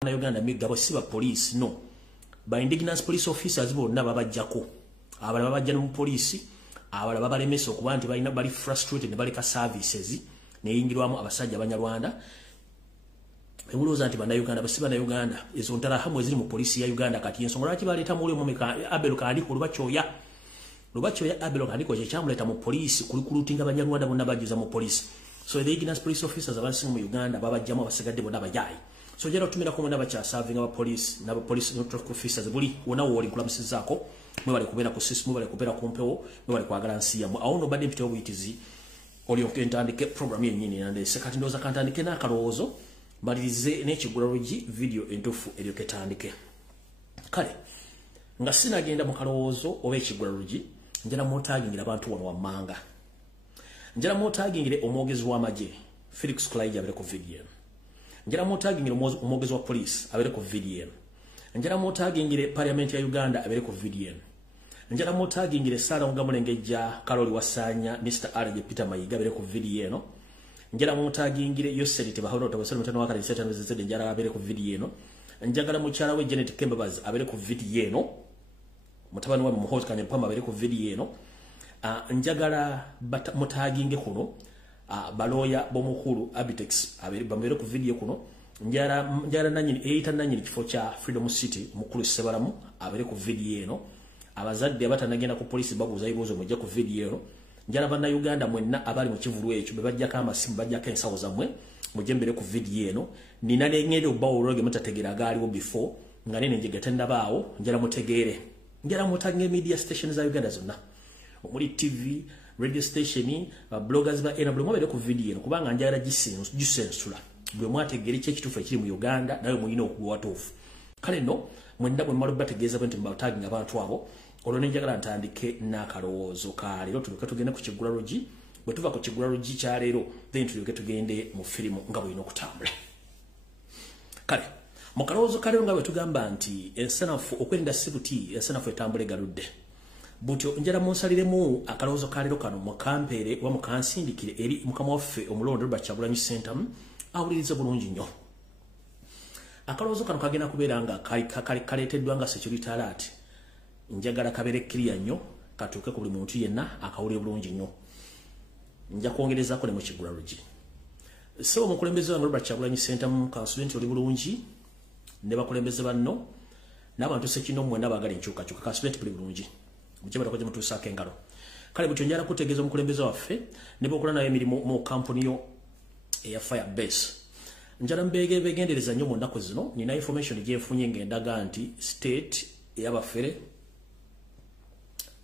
na Uganda migabo siba police no ba indigenous police officers bonna babajjako abalaba bajja mu police abalaba balemesa okuba nti balina bali frustrated ne bali ka services ne yingirwamu abasajja abanyarwanda emuloza nti bana Uganda basiba na Uganda ezo ntara hamwe ziri mu police ya Uganda kati ensonga lwaki baleta mu mumeka abelo kandi ko lubachoya abelo kandi ko kyamuleta mu police kulukulutinga abanyarwanda bonna bajiza mu police so the indigenous police officers abasinga mu Uganda babajjamu abasigadde bonna bajayi so jero tumira ko munda bacha serving aba police na police officers buli wona woli kulamusizako mwe bali kubera ku system bali kubera ku mpewo mwe bali kwagala nsiya awono bade mpite obuyitizi oli okentandike program yenyini nande sekati ndoza kantandike na kalowoozo balirize n'ekigulalogi video entufu eryoketandike kale nga sinagenda mu kalowoozo oba ekigulalogi njala motagingira abantu wano wammanga njala motagingire omwogezi w'amagye Felix Kulaija abere ku video njala motagingire omwogezi wa police abere ku video njala motagingire parliament ya Uganda abere ku video njala motagingire Sara Ngamulengeja Karoli Wasanya Mr. RJ Peter Mayiga abere ku video no njala motagingire Yoselite bahoro tabasoro mutano wakati setano zezede njala abere ku video no njagala mukyala we Janet Kembabaz abere ku video no mutabani wa muhozi kanye pamba abere ku video no njagala mutaginge kuno baloya bomukuru Abitex abere bambere ku video kuno njara nanyini eita nanyini kifo cha Freedom City mukuru sebaramu abere ku video eno abazadde abatanagenda ku police babuza ibozo mujja ku video eno njara bana Uganda mwenna abali mu kivulu ekyo bebajja kama simu bajja ka ensawo zamwe mujembere ku video eno nina ngende obawo roge mutategera gali wo before nganene njegetenda bawo njara mutegere njara mutange media stations za Uganda zonna omuli TV radio station bloggers ba ena blomo bere ku video eno kubanga njara gisensula bwe mwategere kye kitufu ekiri mu Uganda nayo muyina okuwa tofu kale no mwenda bwe malo bategeza bwe ntimba tagging abantu abo olone njagala ntandike nakalowoozo ka lero tuluka tugenda ku kigulalogi bwe tuva ku kigulalogi kya lero then tuluke tugende mu filimu nga bwe inokutambula kale mu kalowoozo ka lero nga bwe tugamba nti ensanafu okwenda sibuti ensanafu etambule galudde butyo njala monsaliremu akalowoozo ka lero kano mu kampere wa mu kansindikire eri mukama waffe omulondo Bakyagulanyi Center awuliriza bulungi nnyo akalowoozo kano kagenda kubeera nga kaleeteddwa nga security alert njagala kabere clear nnyo katuuke ku buli muntu yenna akawulire bulungi nnyo nja kwongerezaako ne mu kigulalogi so omukulembeze wange Bakyagulanyi Center mu kansulenti oli bulungi ne bakulembeze banno n'abantu sekino mwenda baagala enkyukakyuka kansulenti buli bulungi mukibala kwaje mutuusaako engalo kale butyo njala kutegeeza omukulembeze waffe ne bokola nayo emirimu mu kampuni yo eya Firebase njala begendereza nnyo mu nnaku zino nina information gyefunye ng'endaga nti state eyabafere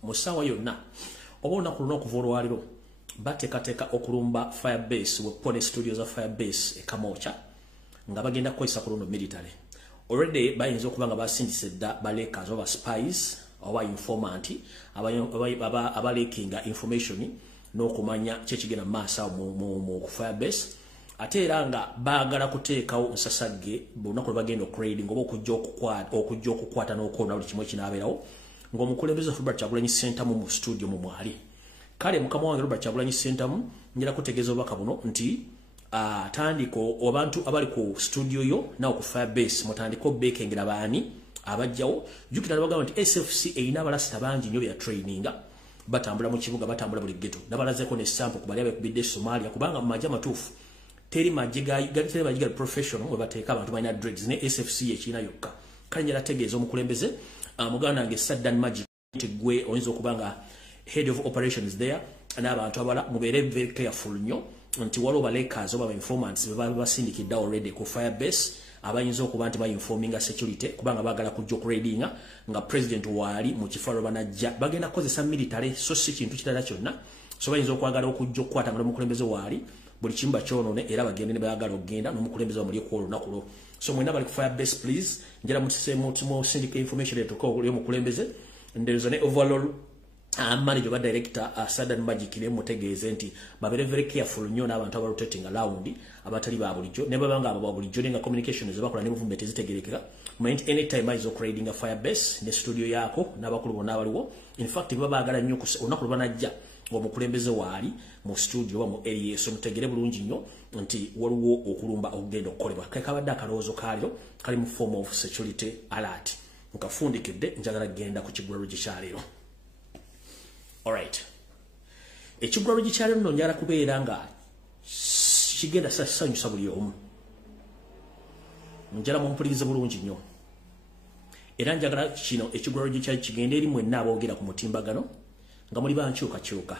mu ssaawa yonna oba olunaku luno okuva olwaliro bateekateeka okulumba Firebase wepone studio za Firebase Kamoocha nga bagenda kukozesa ku luno military already bayinza okuba nga basindise dda balekers oba spies oba informant abalekinga information n'okumanya kyekigenda mu maaso mu Firebase ate era nga baagala kuteekawo nsasagge bulunaku lwebagenda okrading oba okujja okukwata n'okwona buli kimu ekinaabeerawo ng'omukulembeze Bakyagulanyi Center mu studio mu mwali kale mukama wange Bakyagulanyi Center njala kutegeeza obubaka buno nti tandiko abantu abali ku studio yo nawo ku Firebase mutandiko bekengera baani abajjawo jukira bagamba nti SFC erina abalasita bangi nnyo bya traininga batambula mu kibuga batambula buli ghetto nabalazeko ne sample ku bali abekubidde Somalia kubanga mu majja matuufu teri majiga gali majiga professional we bateeka abantu balina dreads ne SFC ekina yokka kale njala tegeeza omukulembeze muganda nge Sadan Magic gwe oyinza okubanga head of operations there n'abantu abala mubeere very careful nnyo nti waliwo balekers oba informants basindikidde already ku Firebase abayinza okuba nti bayinforminga security kubanga baagala kujja okuredinga nga president waali mu kifalo banajja bagenda kukozesa military so si kintu kirala kyonna so bayinza okwagala okujja okukwata nga n'omukulembeze waali buli kimba kyonone era bagende ne bayagala okugenda n'omukulembeze wamuli ku olunaku lwo so mwena bali ku Firebase please njala mu syndicate information etuko oli omukulembeze ndezo ne overall manager ba director Sadan Magic ne mutegeeze nti babere very careful nnyo n'abantu abarotating around abatali ba bulijjo ne babanga abo bulijjo nga communications bakola ne movement ezitegerekeka mind anytime izo creating a Firebase ne studio yako n'abakulu bonna abaliwo in fact babaagala nnyo onaku lwanajja omukulembeze waali mu studio wa mu area so mutegere bulungi nnyo nti waliwo okulumba okugenda okukolebwa kakabadde akalowoozo kaaliro kali mu form of security alert nkafundikidde njagala genda ku kigulalo gikyaleero. Alright, ekigulalo gikyaleero nno njagala kubeera nga kigenda sanyusa buli omu, njala mumpulirize bulungi nnyo era njagala kino ekigulalo gikyali kigenda eri mwenna aboogera ku mutimbagano nga muli bankyukakyuka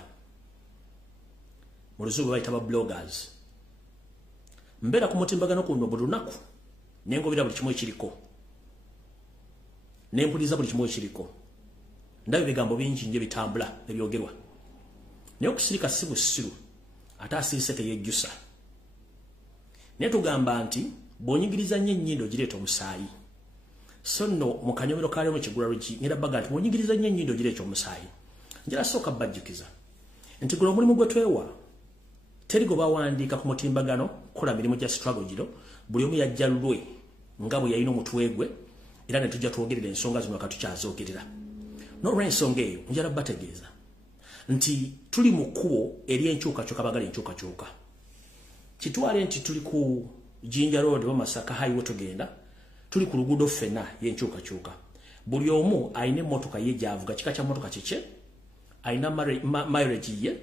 mu luzungu bayita ba bloggers. Mbeera ku mutimbagano kuno buli lunaku nengobera buli kimu ekiriko nempuliriza buli kimu ekiriko ndaba ebigambo bingi nje bitambula ebyogerwa naye okusirika si busiru ate asirise teyejjusa naye tugamba nti bw'onyigiriza nnyo ennyindo gireeta omusaayi. So nno mu kanyomero kaaliyo mu kigulalo ngenda baga nti bw'onyigiriza nnyo ennyindo gireeta omusaayi. Njala sooka bajjukiza nti guno omulimu gwe twewa teri gwe bawandiika ku mutimbagano kukola mirimu gya struggle giro buli omu yajja lulwe nga bwe yalina omutwe gwe era ne tujja twogerera ensonga zino katukyazoogerera. N'olw'ensonga eyo njala bategeeza nti tuli mu kkubo ery'enkyukakyuka bagala enkyukakyuka. Kitwale nti tuli ku Jinja Road wa Masaka highway tugenda tuli ku luguudo ffenna y'enkyukakyuka. Buli omu ayina emmotoka ye gy'avuga kika kya mmotoka kiki ayina mileage ye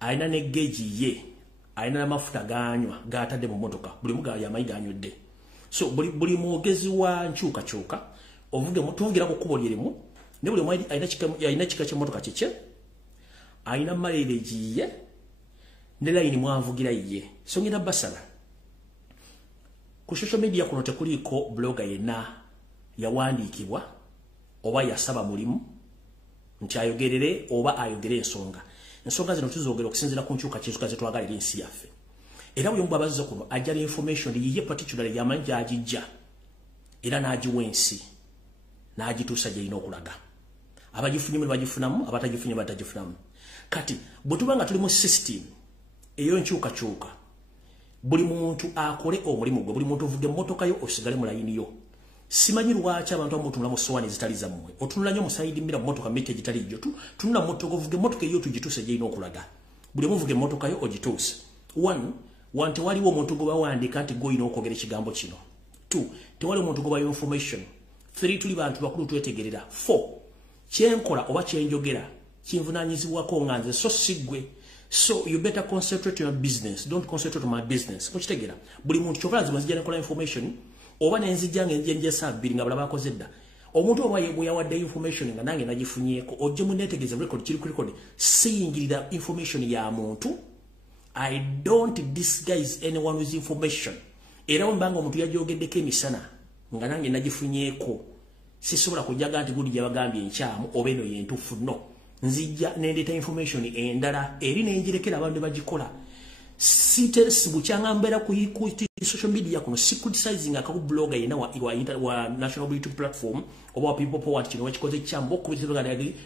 ayina ne gauge ye ayina n'amafuta ganywa g'atadde mu mmotoka buli omu ya Mayiga anywedde. So buli mwogezi wa nkyukakyuka ovuge mutungira ku kkubo lyerimu ne buli omu ayina kika ky'emmotoka kiki ayina mileage ye ne layini mwavugira ye. So ngenda basala ku social media kuno tekuliko blogger yenna yawandiikibwa oba yasaba mulimu nti ayogerere oba ayogere ensonga zino tuzoogera okusinziira ku nkyukakyuka ze twagalira ensi yaffe. Era buli omu abazze kuno ajja information yiye particularly yamanyi gy'agijja era n'agiwa ensi n'agituusa gy'erina okulaga. Abagifunye bagifunamu abatagifunye batagifunamu. Kati bwe tuba nga tuli mu system eyo nkyukakyuka buli muntu akole omulimu gwe buli muntu ovuge emmotoka yo osigale mu layini yo. Simanyi lwaki abantu abamutunula mu sowaani zitali zammwe otunula nnyo musayidi mmira mu mmotoka mite gitali jjo tunula mmotoka ovuge emmotoka eyo tugituuse gy'erina okulaga. Buli omu ovuge emmotoka yo ogituuse. 1 tewaliwo omuntu gwe bawandiika nti gw'olina okwogera ekigambo kino. 2 tewaliwo omuntu gwe bayo information. 3 tuli bantu bakulu twetegerera. 4 kyenkola oba kyenjogera kinvunaanyizibwako nga nze so si ggwe. So you better concentrate on your business. Don't concentrate on my business. Mukitegera buli muntu kyobala nzima nzija nekola information oba nenzija ngenjesa bbiri nga balaba akoze dda. Omuntu oba bwe yawadde information nga nange nagifunyeeko ojje muneetegeeza record kiri ku record siyingirira information ya muntu. I don't disguise anyone with information. Era mbanga omuntu yajogeddeko emisana nga nange nagifunyeeko sisobola kujaga nti gudi gyabagambye enkyamu oba eno yentuufu no. Nzija nendeta information endala eri nenjirekera abantu bagikola. Siteresi bukyanga mbera ku social media kuno si criticizing akaku blogger yena wa national YouTube platform oba people power kino wakikoze kyambo kubitira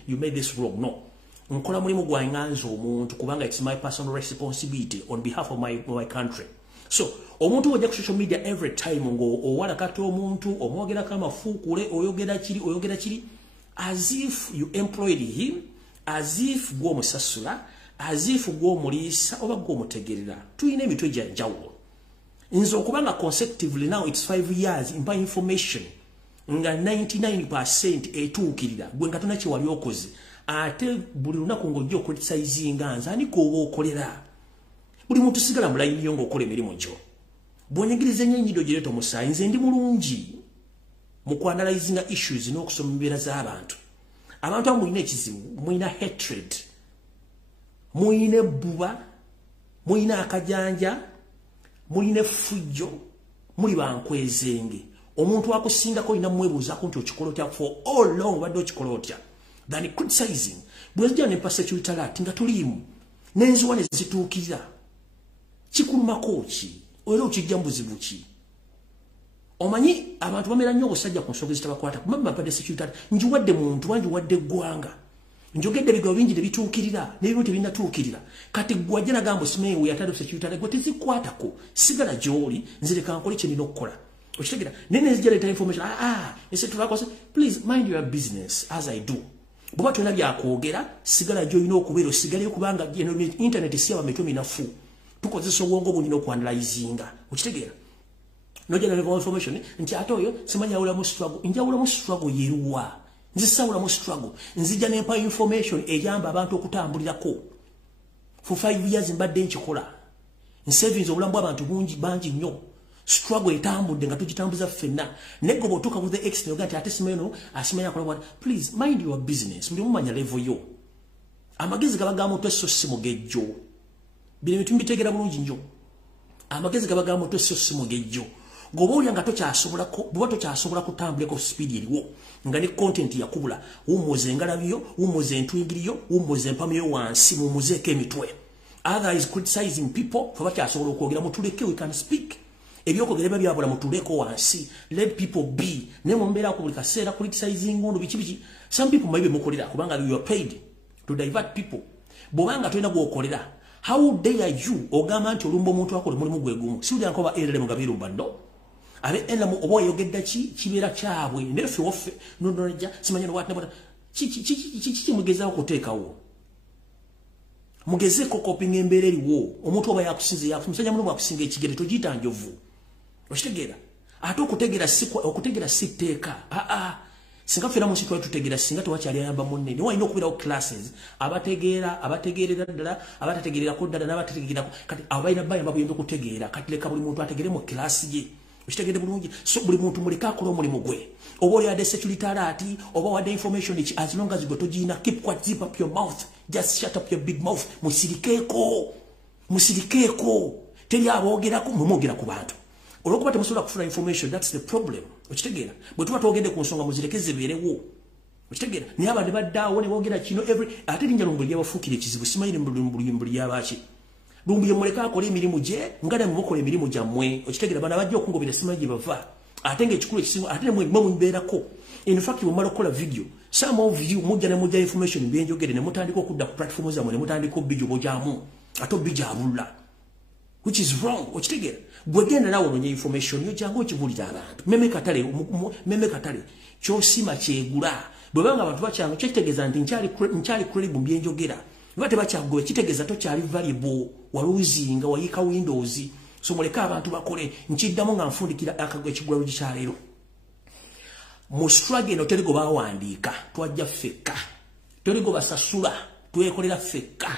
you made this wrong. No, nkola mulimu gwanganza omuntu kubanga it's my personal responsibility on behalf of my country. So omuntu ojja ku social media every time ngo owala kati omuntu omwogera kama fuukule oyogera kiri as if you employed him, as if gwo musasula, as if gwo mulisa oba gwo mutegerera. Tuyina emitwe gya njawulo. Nzo kubanga consecutively now it's 5 years impa information nga 99% etuukirira gwe nga tuna kiwali okoze ate buli lunaku ng'ojja okulitisayizinga nze ani k'oba okolera. Buli muntu sigala mu layini yo ng'okola emirimu gyo. Bw'onyigiriza ennyo ennyindo gireeta omusaayi nze ndi mulungi mu kuanalyzinga issues n'okusoma embeera z'abantu. Abantu abo mulina ekizibu, mulina hatred, mulina ebbuba, mulina akajanja, mulina effujjo, muli bankwezenge. Omuntu akusingako olina mwebuuzaako nti okikola otya for all long obadde okikola otya. Than criticizing. Bwe zijja ne mpasa eky'olutalaati nga tuliimu n'enzuwa ne zituukirira. Kikulumako ki? Era okijja mbuzibu ki? Omanyi abantu bamera nnyo obusajja ku nsonga ezitabakwata kumamba mpadde security njiwadde muntu wanjiwadde eggwanga njogedde ebigambo bingi tebituukirira n'ebimu tebinatuukirira kati gwe ajja nagamba osimeewe yatadde security gwe tezikwatako sigala gy'oli nzireka nkole kye nina okukola okitegera naye nezijja leeta information ese tubakose please mind your business as I do Bwa tuna bya kwogera sigala jo ino okubeera sigale kubanga internet si aba metumi nafu tukozesa obwongo bunino ku analyzinga ukitegeera no general information nti atoyo simanya ula mu struggle njawula mu struggle yeruwa nzisawula mu struggle nzija nempa information ejamba abantu okutambulirako for 5 years mbadde nchikola savings obulamu abantu bangi nnyo struggle etambudde nga tugitambuza ffenna nego botuka with the extent ogati ate simeno asimanya kola please mind your business buli mumanya level yo amagezi gabaga mu tweso simugejjo bile mitumbi tegera bulungi nnyo amagezi gabaga mu tweso simugejjo gobolya nga tokyasobolako bwo tokyasobola kutambuleko speed iliwo nga ne content yakubula umuze ngalabiyo umuze ntwingiriyo umuze mpamiyo wansi mu muzeke emitwe other is criticizing people for bakyasobola okwogera mutuleke we can speak ebyokogereba byabula mutuleko wansi let people be ne mumbera ko buli kaseera criticizing ngondo bichi some people maybe mukolera kubanga you are paid to divert people bobanga toina gwokolera how dare you ogamba nti olumbo omuntu akole mulimu gwegumu si uli ankoba erere mugabiru bando abe enda mu obo yogedda kibera kyabwe nefe ofe nonoja simanya what nabota chi mugeza okuteekawo mugeze ko coping embereri wo omuntu oba yakusinze yakumusanya mulimu akusinga ekigere togita njovu okitegera ate okutegera siteeka singa fera mu sitwa tutegera singa twakyali ayamba munne ni wayino okubirawo classes abategeerera ddala abatategeerera ko ddala n'abategeerera kati abayina bayamba buyinza okutegeera kati leka buli muntu ategere mu class ye okitegere bulungi so buli muntu muleka akola omulimu gwe oba oli ade security alert oba wadde information as long as you gina keep quiet, zip up your mouth, just shut up your big mouth. Musirikeko teri abogera ku mumogera ku bantu olwokuba temusobola kufuna information. That's the problem. Okitegera bwe tuba twogende ku nsonga muzirekeze beerewo okitegera niye abandi baddaawo ne boogera kino ate linnya Lumbuye lyabafuukira ekizibu simayire mbuli yabaki Lumbuye muleka akola emirimu gye nga ne mukola emirimu gyammwe okitegera bana bajja okungobera simanyi gye bava ate ng'ekikulu ekisinga ate nemwe mubeerako. In fact mumala okukola video some of you mujja ne mujja information byenjogere ne mutandika okudda ku platform zammwe ne mutandika obijjo bojaamu ate obijja abula which is wrong. Okitegera bwegenda nawe ononye information yo jangu okibulira abantu meme katale kyosima kyegula bwebanga abantu bakyanga kyekitegeza nti nkyali credible byenjogera bate bakyagoye kitegeza tokyali valuable waluzinga wayika windows so muleka abantu bakole nkiddamu nga nfundikira akagwe ekigwalo gikyaleero mu struggle no terigo bawandiika twajja feka terigo basasula twekolera feka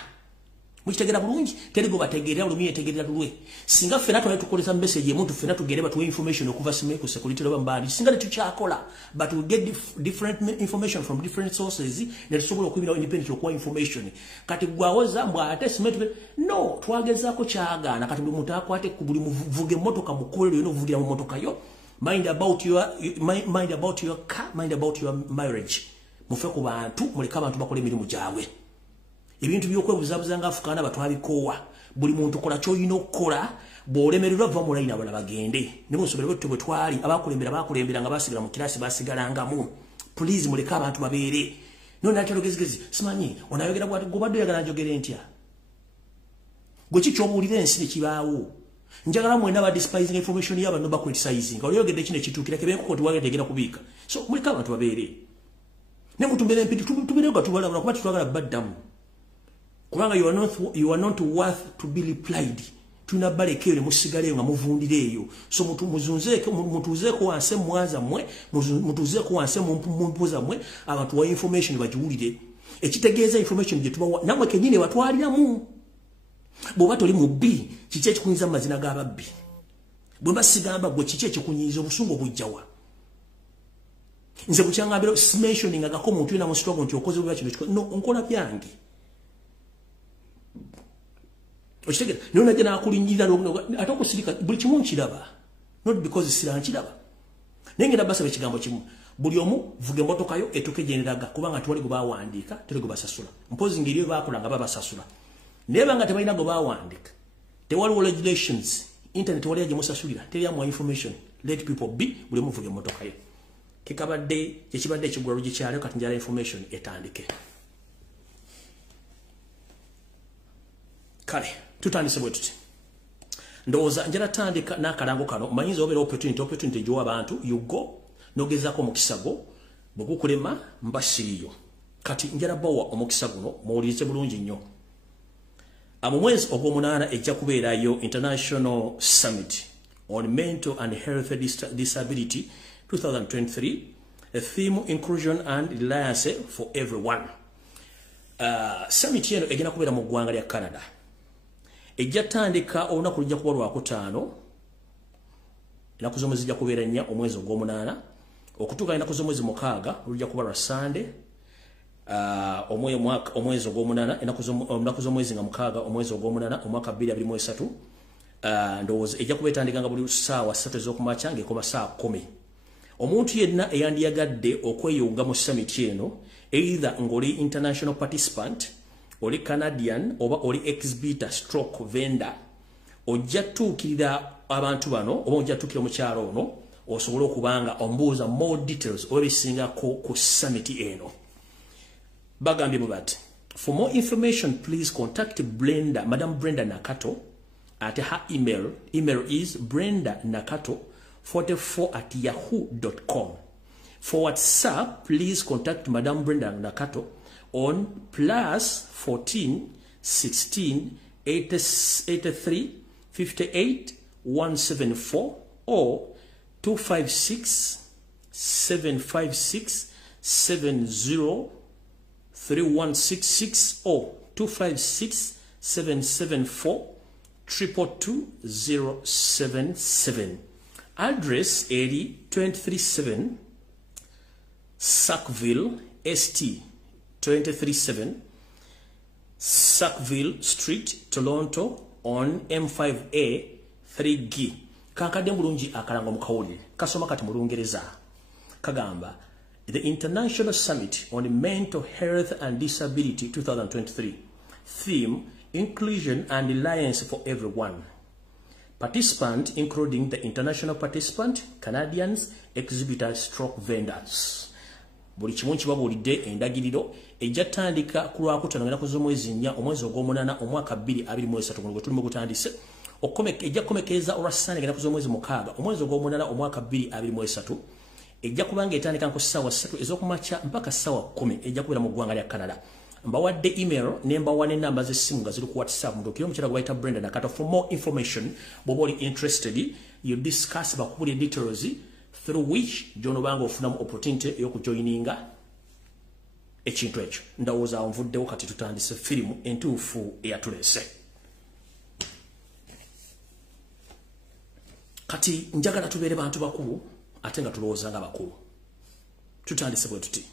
mukitegera bulungi terigo bategerera olumiye tegerera lulwe singa fena twali tukoleza message emuntu fena tugere batuwe information okuva simeku security loba mbali singa tukyakola but we get different information from different sources ne tusobola okubira independent okuwa information kati gwawoza mbwa ate simetu no twagezako kyagaana kati buli muntu akwate ku buli muvuge motoka mukolero yo novugira mu motoka yo mind about your car, mind about your marriage. Mufe ku bantu muleka abantu bakole emirimu gyabwe ebintu by'okwebuzabuza nga afukana batwabikowa buli muntu kola ky'olina okukola bw'olemererwa va mu layini abala bagende ne musobole bwe twali abakulembera nga basigala mu kirasi basigalangamu. Please muleka abantu babeere nona atalogezigezi simanyi onayogera bwati gobadde oyagala njogere ntya gwe kiky'obuulira ensi ne kibaawo njagala mwena ba despising information yaba no ba criticizing oyogedde kino kitukira kebe ko tiwagetegera kubiika so muleka abantu babeere ne mutumbere mpiti tubere ko tubala kuba twagala baddamu kubanga you are not worth to be replied tuna balekere musigale nga muvundireyo so mutuzeeko wanse mwaza mwe mutuzeeko wanse mumpuza mwe abantu wa information bajiwulire ekitegeeza information je tubawa namwe kenyine watwaliramu bwoba toli mu B kiki ekikunyiza amazina g'ababbi bwe basigamba gwe kiki ekikunyiza obusungu obujjawa nze bukyangambira mentioning agako muntu yina mu struggle nti okoze bwa kino no onkola byange okitegera niyo najja nakulinnyirira ate okusirika buli kimu nkiraba not because sira nkiraba naye ngenda basaba ekigambo kimu buli omu vuga emmotoka yo etuuke gyenderaga kubanga tewali gwe bawandiika teri gwe basasula mpozi ngeri bakola nga babasasula naye banga tebalina gwe bawandiika tewaliwo regulations internet wali gye musasulira teriamu information let people be buli omu vuga emmotoka yo kikabadde kyekibadde ekigwalo gikyaliyo kati njala information etandike kale tutandise bwe tuti ndowooza njala tandika n'akalango kano manyinza obeera opportunity gyowa abantu you go nogezako mu kisago bwe gukulema mbasiriyo kati njala bawa omukisa guno muwulirize bulungi nnyo. Mu mwezi ogw'omunaana ejja kubeerayo International Summit on Mental and Health Disability 2023, a theme inclusion and reliance for everyone. Summit eno egenda kubeera mu ggwanga lya Canada. Ejja tandika olunaku lujja kuba Lwakutaano, ennaku z'omwezi zijja kubeera 4 omwezi ogw'omunaana, okutuuka ennaku z'omwezi 6 lujja kuba lwa Sunday. Omwezi ogw'omunaana ennaku z'omwezi nga 6 omwezi ogw'omunaana omwaka 2023, ndowooza ejja kuba etandika nga buli ssaawa 3 ez'okumakya ng'ekoma ssaawa 10. Omuntu yenna eyandiyagadde okweyunga mu summit eno, either ng'oli international participant, oli Canadian oba oli exhibitor stroke vendor, ojja tuukirira abantu bano oba ojja tuukirira omukyalo ono osobole okubanga ombuuza more details oba ebisingako ku summit eno. Bagambye bati, for more information please contact Madam Brenda Nakato at her email is brendanakato44@yahoo.com. For WhatsApp please contact Madam Brenda Nakato on +14 16 83 58 174 or 256 756 70 3166 or 256 774 222 Address 237 Sackville ST 237 Sackville Street, Toronto on M5A 3G. Kankadde mulungi akalanga mu kawulire kasoma kati mu Lungereza kagamba the International Summit on Mental Health and Disability 2023. Theme, Inclusion and Alliance for Everyone. Participant including the international participant, Canadians, exhibitors, stroke vendors. Buli kimu kibabuulidde endagiriro ejja tandika ku Lwakutaano ennaku z'omwezi 4 omwezi ogw'omunaana omwaka 2023 gwe tulimo gutandise. Ejja kukomekereza olwasande ennaku z'omwezi 6 omwezi ogw'omunaana omwaka 2023. Ejja kubanga etandika ku ssaawa 3 ez'okumakya mpaka ssaawa 10 ejja kubeera mu ggwanga lya Canada. Mbawadde email ne mbawa n'ennamba z'essimu nga ziri ku WhatsApp mutukire omukyala gwe bayita Brenda Nakato. For more information bw'oba oli interested you discuss bakubulya details through which gy'onobanga ofunamu opportunity ey'okujoyininga ekintu ekyo. Ndowooza nvuddewo kati tutandise firimu entuufu eyatuleese. Kati njagala tubeere bantu bakulu ate nga tulowooza nga bakulu. Tutandise bwe tuti.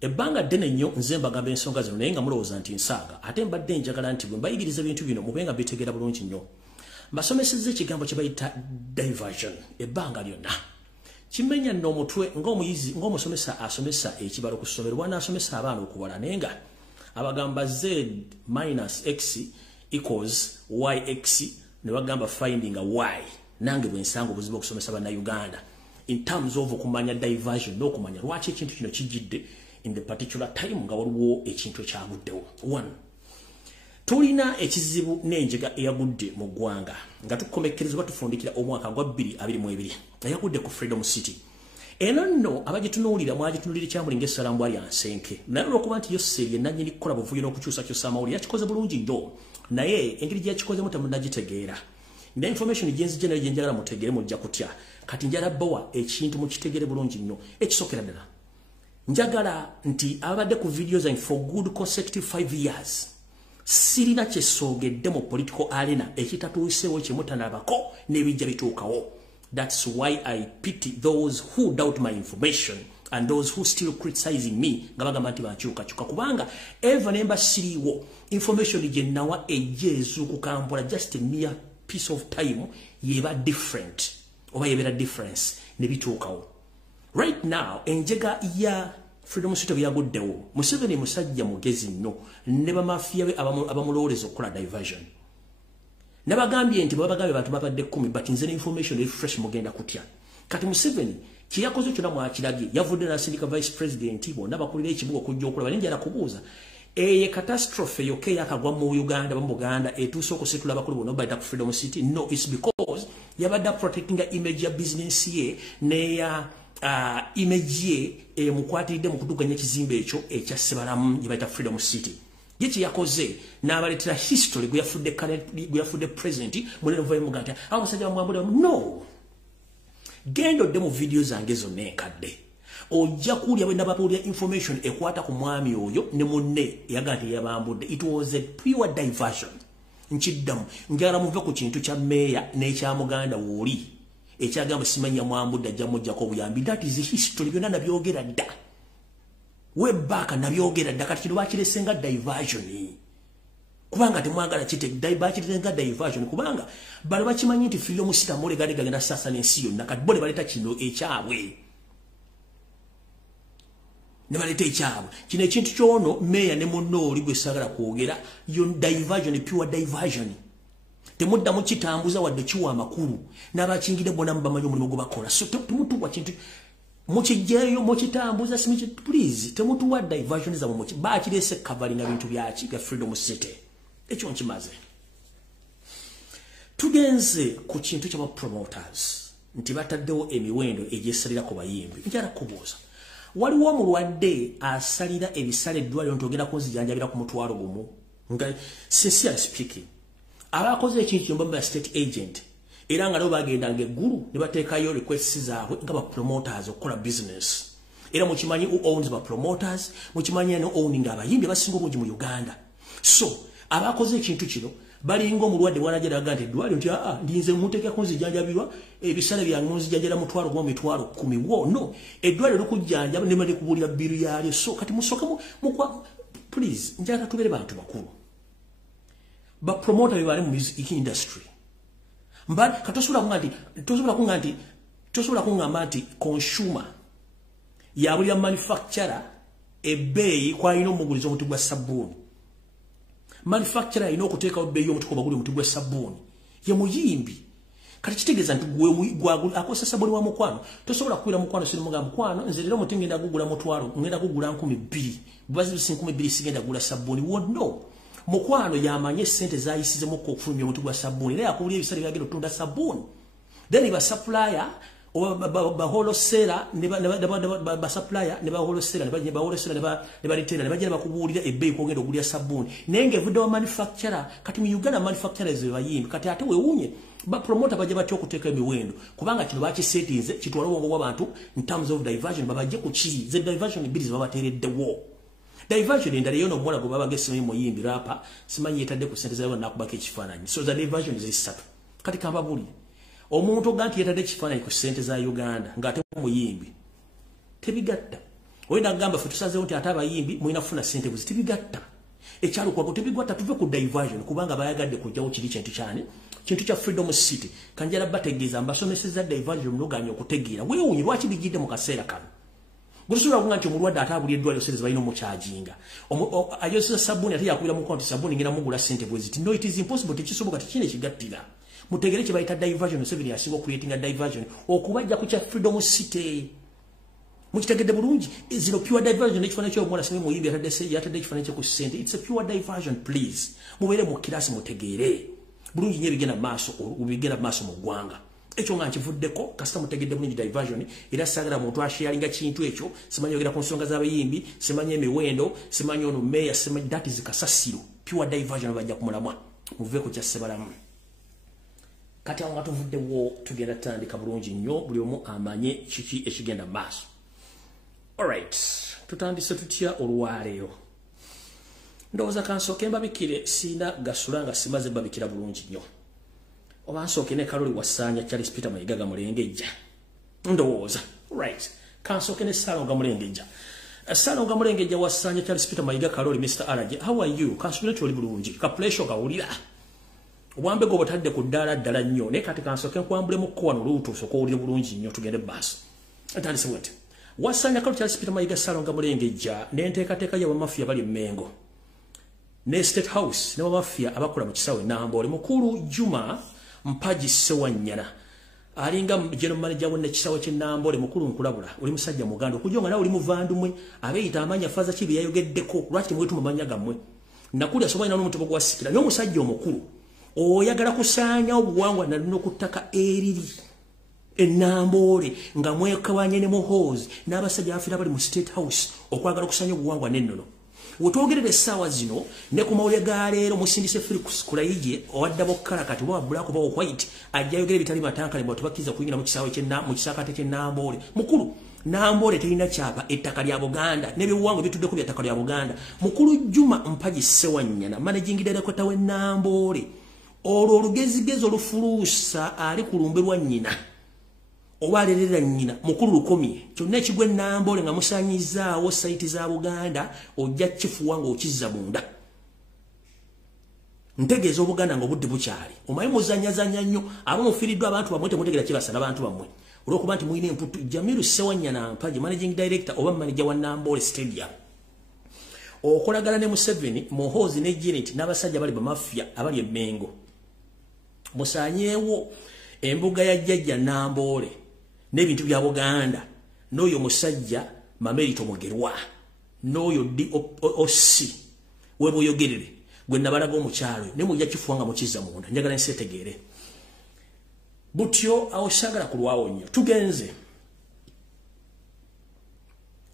Ebbanga ddene nnyo nze mbagamba ensonga zino naye nga mulowooza nti nsaaga ate mbadde njagala nti bwe mbayigiriza ebintu bino mube nga bitegeera bulungi nnyo. Mbasomesezza ekigambo kye bayita diversion ebbanga lyonna. Kimenya nno omutwe ng'omuyizi ng'omusomesa asomesa ekibalo ku ssomero bw'anaasomesa abaana okuwala naye nga abagamba z minus x equals yx ne bagamba finding a y. Nange bwe nsanga obuzibu okusomesa bannayuganda in terms of okumanya diversion n'okumanya lwaki ekintu kino kijjidde in the particular time nga waliwo ekintu ekyaguddewo. 1. Tulina ekizibu n'enjega eyagudde mu ggwanga nga tukomekereza batufundikira omwaka gwa 2022 eyagudde ku Freedom City. Eno nno abagitunuulira mwagitunuulira ekyamulinga essalambwa lya nsenke naye olw'okuba nti yo seeri ennannyini kukola buvuyo n'okukyusakyusa amawulire yakikoze bulungi nnyo naye engeri gyeyakikozemu temunnagitegeera. Ne information gyenzi nayo gyenjagala mutegeere mujja kutya kati njala bawa ekintu mukitegeere bulungi nnyo. Ekisookera ddala njagala nti abadde ku video zange for good consecutive 5 years sirina kyesoogedde mu political arena ekitatuuseewo kyemutanabako n'ebijja bituukawo. That's why I pity those who doubt my information and those who still criticizing me nga bagamba nti bankyukakyuka kubanga eva nemba siriiwo information gye nawa ejja ezuukukambula just a mere piece of time yeba different oba yebera difference ne bituukawo. Right now enjega ya Freedom City byaguddewo Museveni musajja mugezi nnyo ne bamafiya be abamulowoleza okukola diversion. Nabagambye nti babagambye bantu babadde 10 but nze information fresh mugenda kutya. Kati Museveni kiyakoze kyonna mwakirage yavudde n'asindika vice president bonna bakulira ekibuga okujja okulaba nenjala kubuuza eye catastrophe yoke yakagwa mu Uganda bamuganda etuusa okusitula bakulu bonna bayita ku Freedom City. No, it's because yabadde protecting the image ya business ye ne ya image ye mukwatidde mu kuduganya ekizimbe ekyo ekya Sebalamu gye bayita Freedom City. Ye kye yakoze n'abaleetera history gwe yafudde president Muliro Muganda abasajja bamwambude no. Gendo demo video zange zonna enkadde. Ojja kulya bwe nababuulira information ekwata ku mwami oyo ne munne yaga nti yabambudde. It was a pure diversion. Nchiddamu njagala muve ku kintu kya meya n'ekya Muganda wooli ekyagamba simanya Mwambudde ajja mujjako obuyambi. That is history byonna nabyogera dda. Webbaaka nabyogera dda kati kino bakiresenga diversion. Kubanga temwagala kite bakiresenga diversion kubanga bali bakimanyi nti Freedom City mole gagenda sasa n'ensi yonna kati bole baleta kino ekyabwe. Ne baleta ekyabwe. Kino ekintu kyono meya ne munno oli gwe sagala kwogera yon diversion, pure diversion. Temudda mu kitambuza wadde kiwa amakulu n'abakingide bona mubamanyi omulimu gwe bakola. So temutuwa kintu mukijeyo mukitambuza simichi please temutuwa diversion za muchi bakirese covering ebintu byaki bya Freedom City. Ekyo nkimaze. Tugenze ku kintu ky'aba promoters nti bataddewo emiwendo egyesalira ku bayimbi. Njala kubuuza waliwo omulwadde asalira ebisale eddwaliro ntogenda kunzijanjabira ku mutwalo gumu nga sincerely speaking abakoze ekintu kyomba state agent era nga nabo bagendanga eggulu ne bateekayo requests zaabwe nga ba promoters okukola business. Era mukimanyi who owns ba promoters mukimanyi no owning abayimbi abasinga obungi mu Uganda. So abakoze ekintu kino balinga omulwadde wanajeraga nti eddwaliro nti ndinze muteeka kunzijanjabirwa ebisale byange munzijanjala mutwalo gwa mitwalo 10 wo no eddwaliro lukujjanjaba ne mali kubulira biru yalyo. So kati musoka mukwa please njagala tubere bantu bakulu ba promoter bibale mu music industry mbali katosobola kungamba nti consumer yabulira manufacturer ebbeeyi kwalina omuguliza omuti gwa sabbuuni. Manufacturer ino okuteeka obbeeyi omuti kwa baguli omuti gwa sabbuuni ye muyimbi. Kati kitegeeza nti gwagula akosa sabbuuni wa mukwano tosobola kukwira mukwano siri mugamba mukwano nze lero omuti ngenda gugula mutwalo ngenda gugula 2,000 bubazi 2,000 sigenda gula sabbuuni wonno. Mukwano yamanye sente zayisizemu okufulumya omuti gwa sabbuuni era yakubulya ebisale byagenda otunda sabbuuni. Then ba supplier ba wholesaler ba supplier ne ba wholesaler ne ba retailer ne bajja bakubulira ebbeeyi kwogenda ogulya sabbuuni. Nenge evudde wa manufacturer kati mu Uganda manufacturers bayimbi kati ate weewunye ba promoter bajja batya okuteeka emiwendo kubanga kino bakisetinze kitwala obwongo bw'abantu in terms of diversion babajje ku ki ze diversion bbiri babateereddewo. Diversion endala yono mwola gwe baba gesimanyi muyimbi rapa simanyi yetadde ku sente zayo nakubaka ekifaananyi. So the diversion zisatu kati kambabuli omuntu ganti yetadde ekifaananyi ku sente za Uganda ng'ate muyimbi tebigatta. Oyina gamba fe tusazeewo nti ate abayimbi muyina kufuna sente buzi tebigatta. Ekyalukwako tebigwatta tuve ku diversion kubanga bayagadde kujjawo kiri kintu kyani kintu kya Freedom City kanjala bategeeza mbasomeseza diversion mnoganya okutegeera weewunyi lwaki bijjidde mu kaseera kano. Gusura kunganti omulwadde atabulya eddwaliro sente balina omukyajinga ayoseza sabbuuni ate yakubira mu konti sabbuuni ngenda mugula sente bweziti. No, it is impossible tekisoboka tekine kigattira. Mutegere kye bayita diversion Museveni yasinga creating a diversion okubajja ku kya Freedom City. Mukitegedde bulungi zino pure diversion ekifaananyi ky'omwana sime muyimbi yatadde ekifaananyi kye ku sente. It's a pure diversion please. Mubeere mu kirasi mutegeere bulungi nnyo ebigenda maaso ubigenda maaso mu ggwanga. Ekyo nga nkivuddeko kasita mutegedde bulungi diversion era sagala muntu asharinga kintu ekyo simanyi ogera ku nsonga z'abayimbi simanyi emiwendo simanyi ono meya simanyi that is kasasiro pure diversion bajja kumulamwa muveeko kya Sebalamu. Kati awo nga tuvuddewo tugenda tandika bulungi nnyo buli omu amanye kiki ekigenda maaso. Alright tutandise tutya olwaleero ndowooza kansooke mbabikire sina gasula nga simaze babikira bulungi nnyo. Obansooke ne Kaloli Wasanya Charles Peter Mayiga gamulengejja ndowooza right kansooke ne Salonga mulengejja Salonga mulengejja Wasanya Charles Peter Mayiga Kaloli Mr. Araje how are you kansubira tuli bulungi ka pressure kawulira obwambe go botadde ku ddala nnyo ne kati kansooke nkwambule mu kwano luuto soko uli bulungi nnyo tugende basi atandise wete Wasanya Kaloli Charles Peter Mayiga Salonga mulengejja ne nteekateeka ya mafia bali Mengo ne State House ne mafia abakola mu kisawe Nambole mukulu Juma Mpaji Sewanyana alinga general manager wonna kisawe kye Nambole mukulu nkulabula uli musajja muganda okujonga nawe uli muvandumwe abeeyita amanya faza kibi yayogeddeko lwaki mwetu mumanya gammwe nakuli asobola ina n'omuntu gwa sikira nyo musajja omukulu oyagala kusaanya obuwangwa n'okuttaka eriri Enambole nga mwekawanye ne muhozi n'abasajja afira bali mu State House okwagala kusanya obuwangwa n'ennono. Wetwogerera essaawa zino ne ku mawulire ga leero musindise Felix Kulayije owaddabo kkala kati oba black oba white ajja yogera bitali matankale bwe tubakiza kuyingira mu kisaawe mu kisakate ky'Enambole. Mukulu Nambole terina kyapa ettaka lya Buganda n'eby'obuwangwa bituddeko bya ttaka lya Buganda. Mukulu Juma Mpagi Sewanyana managing director w'Enambole olwo olugezigezi olufuluusa ali kulumberwa nnyina owalerera nnyina mukulu lukomye kyonna ekigwa Enambole nga musanyizaawo saiti za Buganda ojja kifuwa ng'okizza munda. Ntegeeza Obuganda ng'obudde bukyali omanyi muzanyazanya nnyo abamufiiriddwa abantu bamwe temutegeera kibasala abantu bammwe olw'okuba nti muyina emputu. Jamiru Sewanyana Mpagi managing director oba manager wa Nambole Stadium okolagana ne Museveni Muhoozi ne Janet n'abasajja bali bamafia abali e Mengo musanyeewo embuga ya jjajja Nambole n'ebintu bya Buganda n'oyo musajja Mamerito Mugerwa n'oyo DOC webwoyogerere gwe nabalaga omukyalo ne mujja kifuwanga mukizza munda njagala nsetegeere butyo awosagala kulwawo nnyo. Tugenze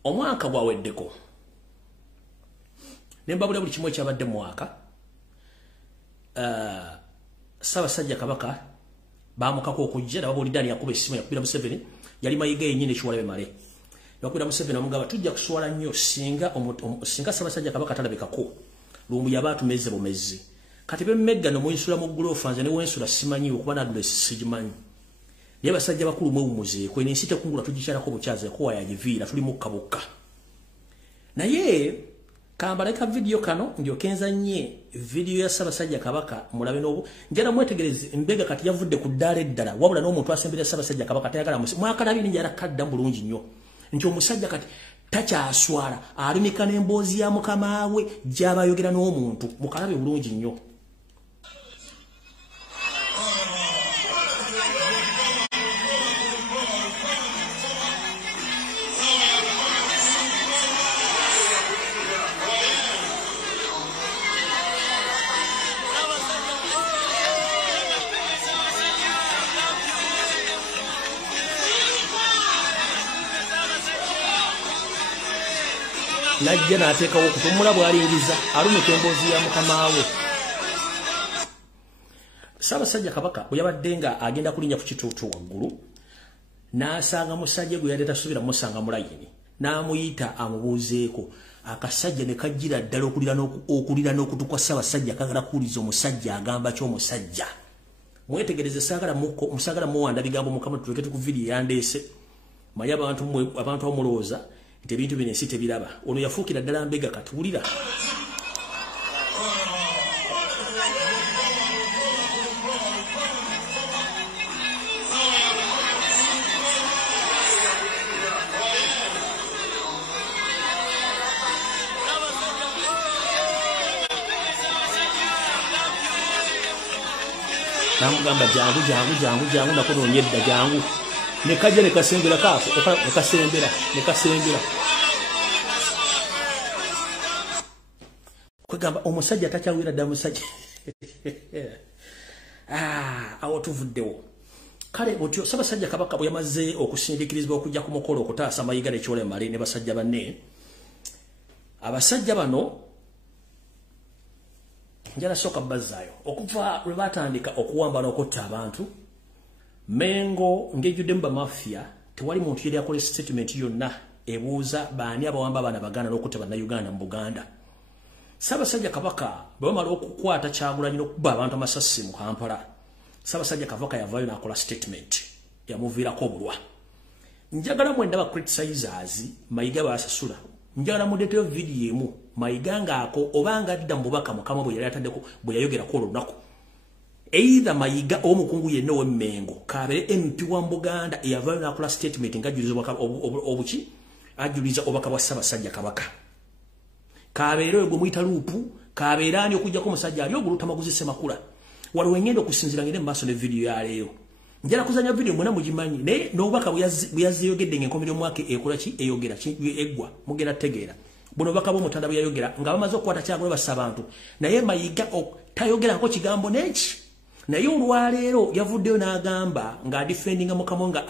omwaka gwaweddeko ne mbabula buli kimu ekyabadde mu mwaka Ssaabasajja Kabaka bamukako okujja nababulidani yakuba essimu yakubira Museveni yali Mayiga yennyini ekiwalabe male yakubira Museveni amugamba tujja kuswala nnyo singa Ssaabasajja Kabaka talabikako Lumbuye abatumeze bumezi kati bemmegga nomuyisula mu gulofa nze ne wensula simanyi okuba nadule sigimanyi naye basajja bakulu mwewumuzeeko eno ensi tekungula tugikyalako bukyaze kuwa yagiviira tuli mukka bukka naye kambaleka video kano ndyokenza nnye video ya Ssaabasajja Kabaka mulabe n'obu njala mwetegereze mbega kati yavudde ku ddala eddala wabula n'omuntu asembera Ssaabasajja Kabaka tayagala mwaka nabiri njala kadda bulungi nnyo nti omusajja kati takyaswala alimika n'emboozi ya mukama we gy'abayogera n'omuntu mukalabe bulungi nnyo. Najja n'ateekawo okutumula bw'alingiza alumika emboozi ya mukama we. Ssaabasajja Kabaka bwe yabadde nga agenda kulinnya ku kituutu waggulu n'asanga musajja gwe yali tasubira musanga mu layini n'amuyita amubuuzeeko akasajja ne kajjira ddala okulira n'okutu kwa Ssaabasajja kagala kuwuliza omusajja agamba ky'omusajja. Mwetegereze musagala muwanda bigambo mukama tulekete ku vidiyo yandeese manyi abantu bamulowooza nti ebintu bino ensi tebiraba ono yafuukira ddala mbega kati wulira. Namugamba jangu nakunoonye edda jangu nekajja nekasembera kaafo nekasembera kwegamba omusajja takyawira dda musajja awo tuvuddewo kale butyo Ssaabasajja Kabaka bwe yamaze okusindiikirizibwa okujja ku mukolo okutaasa Mayiga n'ekyole male ne basajja banne abasajja bano njala soka bazzaayo okuva lwe batandika okuwamba n'okutta abantu Mengo ngejjudde mu bamafia tewali muntu yali akola statement yonna ebuuza baani abawamba abaana Baganda n'okutta bannayuganda mu Buganda. Ssaabasajja Kabaka bwe bamala okukwata Kyagulanyi n'okubba abantu amasasi mu Kampala Ssaabasajja Kabaka yavaayo n'akola statement yamuviirako obulwa. Njagala mwenda ba criticizers Mayiga baasasula njagala mudeteyo video emu Mayiga ngaako obanga adda mu bubaka mukama bwe yali ataddeko bwe yayogerako olunaku either Mayiga omukungu yenna w'Emmengo kabere MP wa Buganda eyavaayo n'akola statement ng'ajuliza obuki ajuliza obubaka bwa Ssaabasajja Kabaka kabeera gwe muyita luupu kabeera ani okujjako omusajja ali oguluta maguzi Semakula waliwo engenda okusinzira ngende mu maaso ne video ya leero njala kuzanya video mwena mugimanyi naye n'obubaka bwe yaziyogedde ng'enkomerero mwaka ekola ki eyogera eggwa mugenda tegeera buno obubaka bw'Omutanda bwe yayogera nga bamaze okukwata Kyagulanyi bassa abantu naye Mayiga tayogerako kigambo n'eki naye olwaleero yavuddeyo n'agamba nga defendinga Mukamonga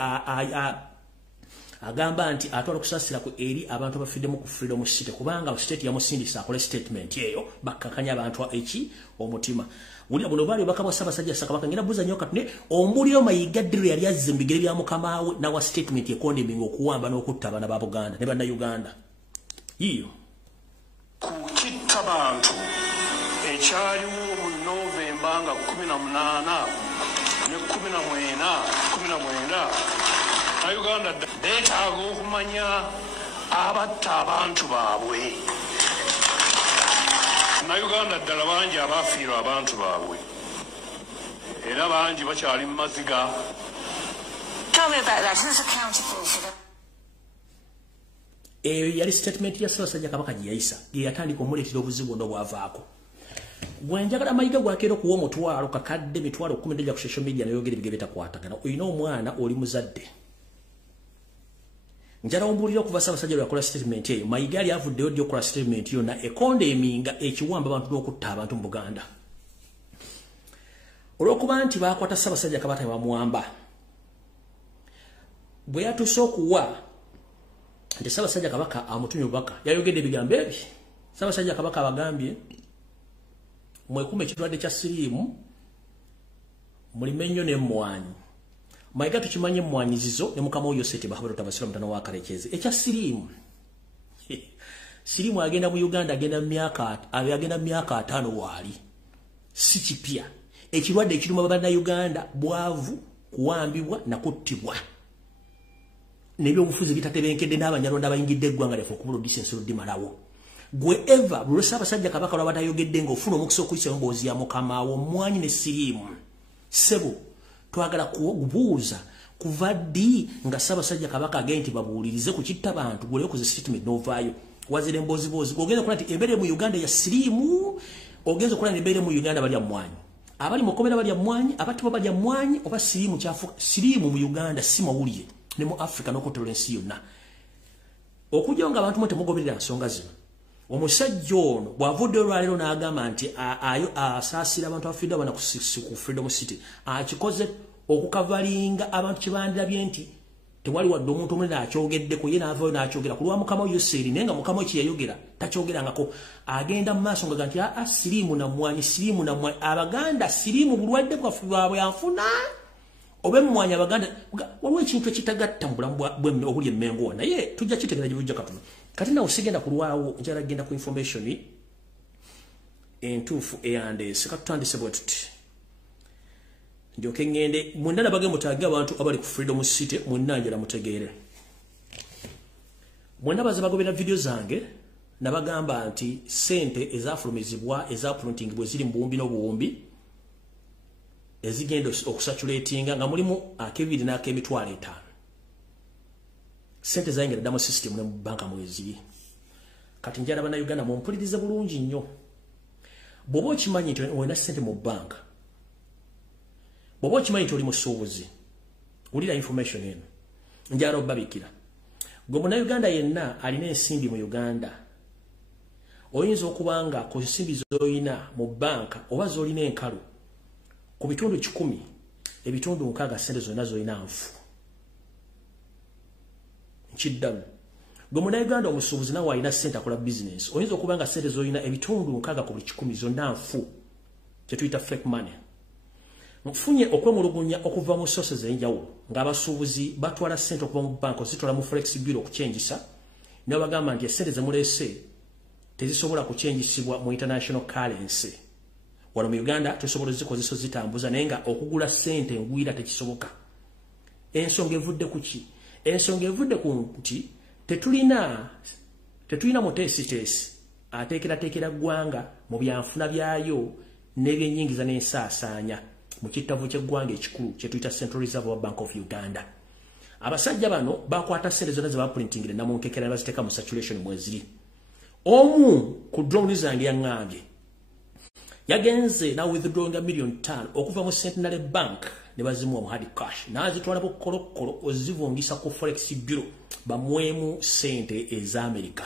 agamba nti atwala kusasira ku eri abantu abafidde mu freedom city kubanga state yamusindisa akole statement eyo bakakanya abantu eki omutima William Bunovali bakabwa Ssaabasajja Kabaka ngina buza nyoka tune Muliro Mayiga diro yali azze mu bigere bya Mukama we na wa statement ekondeminga okuwamba n'okutta abana ba Buganda ne banna Uganda iyo kukitta bantu ekyaliwo mu Novemba nga 18 ne 19 Uganda beetaaga okumanya abatta abantu baabwe na Uganda ddala bangi abafiirwa abantu baabwe era bangi bakyali mu maziga. Tell me about that. Who's accountable for that? Yali statement ya Ssaabasajja Kabaka gye yayisa yatandika omuleetera obuzibu n'obwavaako gwenjagala Mayiga gwakeera okuwa omutwalo kakadde mitwalo 10 ku social media nayogera ebigere bitakwatagana olina omwana oli muzadde njala ombulira okuva Ssaabasajja lwakola statement eyo Mayiga yali avuddeyo ddi okola statement yonna ekondeminga ekiwamba abantu n'okutta abantu mu Buganda olw'okuba nti baakwata Ssaabasajja Kabaka bamwamba bwe yatuuse okuwa nti Ssaabasajja Kabaka amutumye obubaka yayogedde ebigambo ebyo Ssaabasajja Kabaka abagambye mwekume ekirwadde kya siriimu mulime nnyo n'emmwanyi Mayiga tukimanye emmwanyizizo ne Mukama oyo sete bahabalo tabasira mutano wa Karekezi ekya siriimu siriimu agenda mu Uganda agenda myaka 5 waali si kipya ekirwadde ekiruma baba Uganda bwavu kuwambibwa na kuttibwa nebyo obufuzi bitatebenkedde n'abanyalonda abayingidde eggwanga lyafe okubula odisensi dimalawo gwe eva buli Ssaabasajja Kabaka lwabatayogedde ng'ofuna omukisa okuyisa emboozi ya Mukama wo mmwanyi ne siriimu sebo twagala kubuuza kuva ddi nga Ssaabasajja Kabaka agenda nti babuulirize ku kitta bantu gwe koze statement novaayo wazire emboozi ogenda okola nti embeere mu Uganda ya siriimu ogenza okola n'embeere mu Uganda balya mmwanyi abali mu kkomera balya mmwanyi abattibo balya mmwanyi oba siriimu kyafu siriimu mu Uganda si mawulire ne mu Africa n'okutola ensi yonna okujja nga abantu mwe temugoberera nsonga zino omusajja ono bw'avudde olwaleero n'agamba nti asaasira abantu abafidde abana ku Freedom City akikoze okukavalinga abantu kye bandirabye nti tewali wadde omuntu omulala akyogeddeko ye n'avaayo n'akyogera ku lwa Mukama oyo seeri naye nga Mukama kye yayogera takyogerangako agenda mu maaso nga nti siriimu na mmwanyi Abaganda siriimu bulwadde bwaffe bwabwe anfuna obe mmwanyi Abaganda waliwo ekintu ekitagatta mu bulamu bwemme obuli emmengo naye tujja kitegeera gye bujja katono kati nawe sigenda kulwawo njala genda ku information entuufu eyandeese katutandise bwe tuti njoke ngende mwenda nabage mutage abantu abali ku Freedom City mwenda njala mutegeere mwenda baza bagobera video zange nabagamba nti sente ezafulumizibwa ezaprinting bwe ziri mbumbi n'obuwumbi ezigenda okusaturatinga nga mulimu akebiri n'akemitwalo 5 sente zayingira dda mu system ne mu banka mweziri kati njala bana Uganda mumpulirize bulungi nnyo bw'oba okimanyi nti olina sente mu banka bw'oba okimanyi nti oli musuubuzi wulira information eno njala obbabikira gwe muna Uganda yenna alina ensimbi mu Uganda oyinza okuba nga ku nsimbi z'olina mu banka oba z'olina enkalu ku bitundu 10 ebitundu 6 sente zonna z'olina nfu kiddamu gwe muna Uganda omusuubuzi nawe alina sente akola business oyinza okuba nga sente z'olina ebitundu 6 ku buli 10 zonna nfu kye tuyita fake money nfunye okwemulugunya okuva mu sources ez'enjawulo ng'abasuubuzi batwala sente okuva mu banka zitwala mu forex bureau okukyengisa ne bagamba nti sente ze muleese tezisobola kukyengisibbwa mu international currency wano mu Uganda tusobola zikozesa zitambuza naye nga okugula sente engwira tekisoboka ensonga evudde ku ki ensonga evudde ku nti tetulina muteesiteesi ateekerateekera ggwanga mu byanfuna byayo n'ebyennyingiza n'ensaasaanya mu kittavu ky'eggwanga ekikulu kye tuyita Central Reserve Bank of Uganda abasajja bano bakwata sente zonna ze baprintingire namunkekera ne baziteeka mu saturation mweziri omu ku drone zange yaŋŋambye yagenze na withdrawing $1 million okuva mu Centenary Bank ne bazimuwa mu hard cash n'azitwala bukolokolo ozivungisa ku forex bureau bamwemu sente ez'Amerika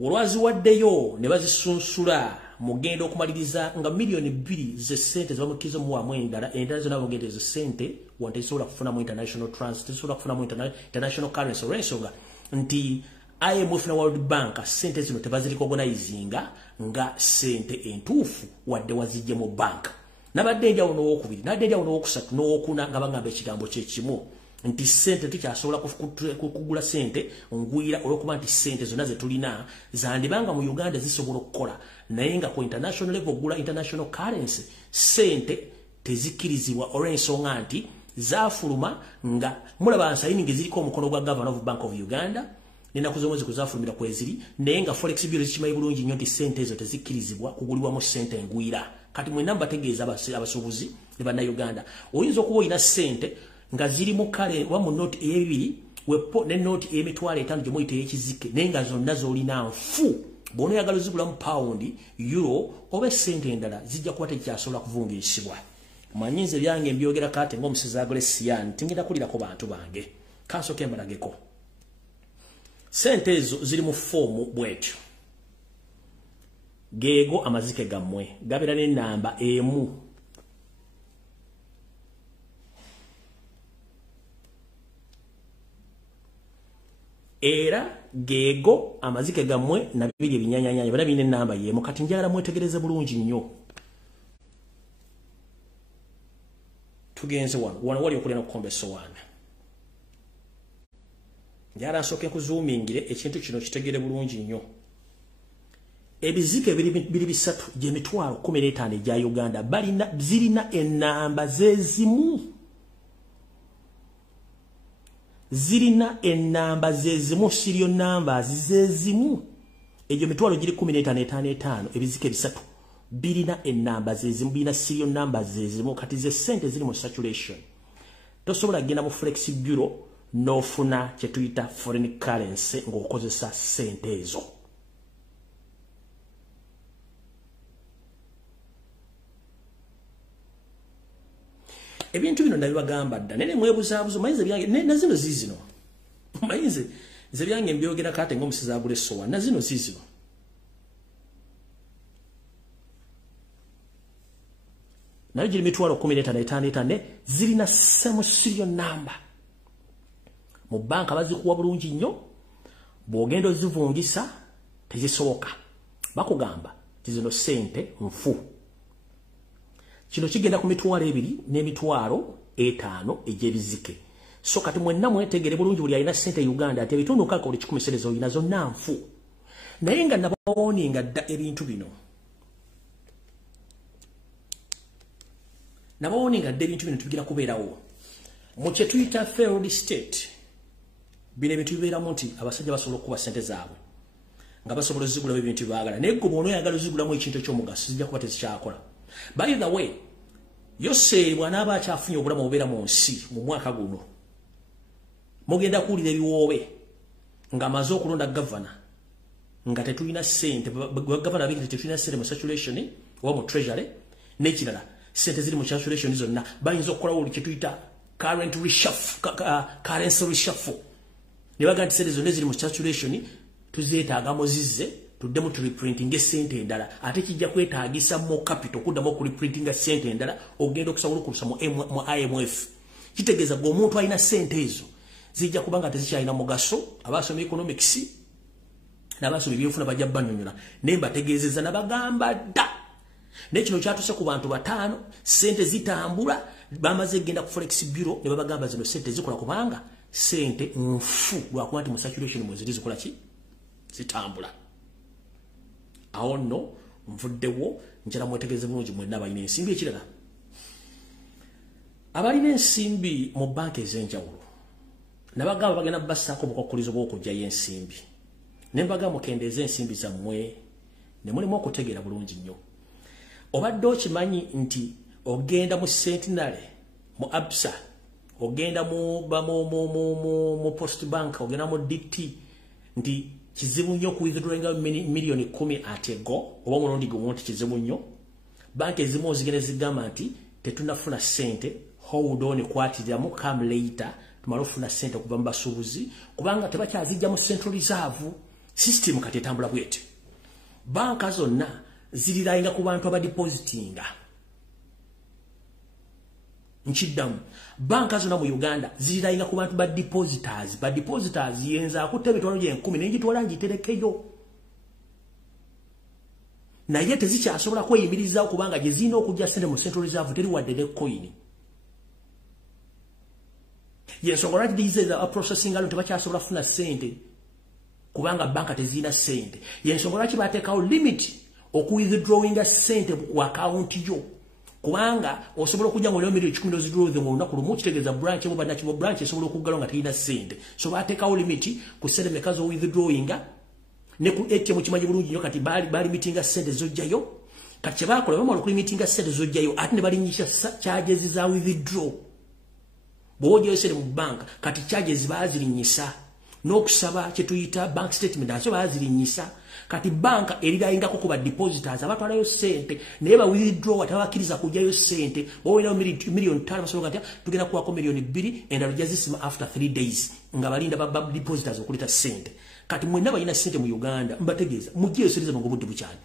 olwaziwaddeyo ne bazisunsula mugenda okumaliriza nga milioni 2 ze sente zabamukizo mu amwe endala zona bogende ze sente wante sola kufuna mu international transit sola kufuna mu international currency resonga nti IMF na World Bank sente zino tebazirecognizinga nga sente entuufu wadde wazijje mu bank nabadde njawo n'owokubiri nadde njawo n'owokusatu n'owokuna nga bagamba ekigambo kyekimu nti sente tukyasobola kugula sente ngwira olwokuba nti sente zonna ze tulina zandibanga mu Uganda zisobola okukola naye nga ku international level ogula international currency sente tezikkirizibwa olw'ensonga nti zaafuluma nga mulaba nsayiningi ziriko omukono gwa Governor of Bank of Uganda ninaku zomwe zikuzafulumira kweziri naye nga flexibility kimanyi bulungi nnyo nti sente ezo tezikkirizibwa kugulibwamu sente ngwira kati mwe namba tegeeza abasuubuzi ne bannayuganda oyinza okuba olina sente nga ziri mu kale wa mu note ey'ebibiri wepo ne note ey'emitwalo 5 gye muyita ey'ekizike naye nga zonna z'olina nfu bw'onoyagala zigulamu pound euro oba sente endala zijja kuba tekyasobola kuvungiisibwa manyinze byange mbyogera kate ng'omusizi Agresian tingenda kulirako bantu bange kansooke embalageko sente ezo ziri mu foomu bwetyo geego amazike gammwe gabera n'ennamba emu era geego amazike gammwe nabiri ebinyanyanya bana bine namba yemu kati njagala mwetegereze bulungi nnyo tugenze wano wali okulina okukomba essowaani njagala nsooke nkuzuumingire ekintu kino kitegere bulungi nnyo ebizike biri bisatu gy'emitwalo 15 egya Uganda zirina ennamba zezimu zirina ennamba zezimu serial numbers zezimu egyo mitwalo giri 15 ebizike bisatu birina ennamba zezimu birina serial numbers zezimu kati ze sente ziri mu circulation tosobola genda mu flex bureau n'ofuna kye tuyita foreign currency ng'okozesa sente ezo ebintu bino ndabibagamba dda nene mwebuzaabuzo mayinze byange na zino zizino mayinze ze byange mbyogera kate ng'omusizi Agresian na zino zizino nayo giri mitwalo 15 zirina same serial number mu banka bazikuwa bulungi nnyo bw'ogenda ozivungisa tezisoboka bakugamba zino sente nfu kino kigenda ku mitwalo 2 n'emitwalo 5 egy'ebizike so kati mwenna mwetegere bulungi buli alina sente Uganda ate ebitundu kaka buli 10 sente zolina zonna nfu naye nga nabawoninga dda ebintu bino tugira kubeerawo mu kye tuyita failed state bino ebintu bibeeramu nti abasajja basobola okuba sente zaabwe nga basobola ozigulamu ebintu bybaagala naye gwe bw'onoyagala ozigulamu ekintu eky'omugaso zijja kuba tezikyakola. By the way, Yose bw'anaaba akyafunye obulamu obubeera mu nsi mu mwaka guno mugenda kuwulira ebiwoobe ng'amaze okulonda gavana nga tetulina sente gavana bigire tetulina sente mu circulation oba mu treasury n'ekirala sente ziri mu circulation zonna bayinza okukolawo buli kye tuyita currency reshuffle ne baga nti sente zonna ziri mu circulation tuzeetaagamu zizze tuddemu tu reprinting sente endala ate kijja kwetaagisa mu capital kuddamu ku reprinting sente endala ogenda okusobola okulusa mu IMF kitegeeza gwe omuntu alina sente ezo zijja kubanga tezikyalina mugaso abasoma economics n'abasoma ebyefuna bajja banyonyola naye mbategeezeza nabagamba dda n'ekino kyatuse ku bantu 5 sente zitambula bamaze genda ku forex bureau ne babagamba zino sente zikola kubanga sente nfu lwakuba nti mu circulation mwe ziri zikola ki zitambula awo nno nvuddewo njala mwetegereze bulungi mwenna abalina ensimbi ekirala abalina ensimbi mu banka ez'enjawulo nabagamba bagenda bassaako obukwakkulizo bw'okugyayo ensimbi ne mbagamba mukendeeze ensimbi zammwe ne mulimu okutegeera bulungi nnyo obadde okimanyi nti ogenda mu Sentinel mu Absa ogenda mu Post Bank ogenda mu DT nti kizibu nnyo kuwithdrawinga milioni 10 atego oba mulondi gwe nti kizibu nnyo banka ezimu zigenda zigamba nti tetunafuna sente hold on kwatiramu come later tumala ofuna sente okuva mu basuubuzi kubanga tebakyazijja mu Central Reserve system kati etambula bwete banka zonna zirirainga ku bantu abadepositinga nchiddamu banka zonna mu Uganda zirirainga ku bantu badepositors yenza akutte emitwalo gye 10 n'engitwala ngiterekeyo naye tezikyasobola kweyimiriza okubanga gye zirina okujja ssente mu Central Reserve teri wadde ne coin yensonga lwaki these are processing alone tebakyasobola kufuna ssente kubanga banka tezirina ssente yensonga lwaki bateekawo limit okuwithdrawinga ssente ku account yo kubanga osobola okujja ng'olina miliyo 10 n'ozidrawinga mu lunaku lumu kitegeeza branch emu bannakibo branch esobola okuggalawo nga terina ssente so bateekawo limit ku ssente meka z'owithdrawinga ne ku ATM kimanyi bulungi nnyo kati bali mitinga ssente zojjayo kati kye baakola bamala okulimitinga ssente zojjayo ate ne balinyisa charges za withdraw bw'ojjayo ssente mu banka kati charges baazirinyisa n'okusaba kye tuyita bank statement nazo baazirinyisa kati banka erirayingako ku badepositors abatwalayo ssente naye bawithdraw tabakkiriza kujjayo ssente bowinayo million 5 basobola kati tugenda kuwako million 2 endala jazisima after 3 days nga balinda badepositors okuleta ssente kati mwenna balina ssente mu Uganda mbategeeza mujjeyo seriza mu budde bukyali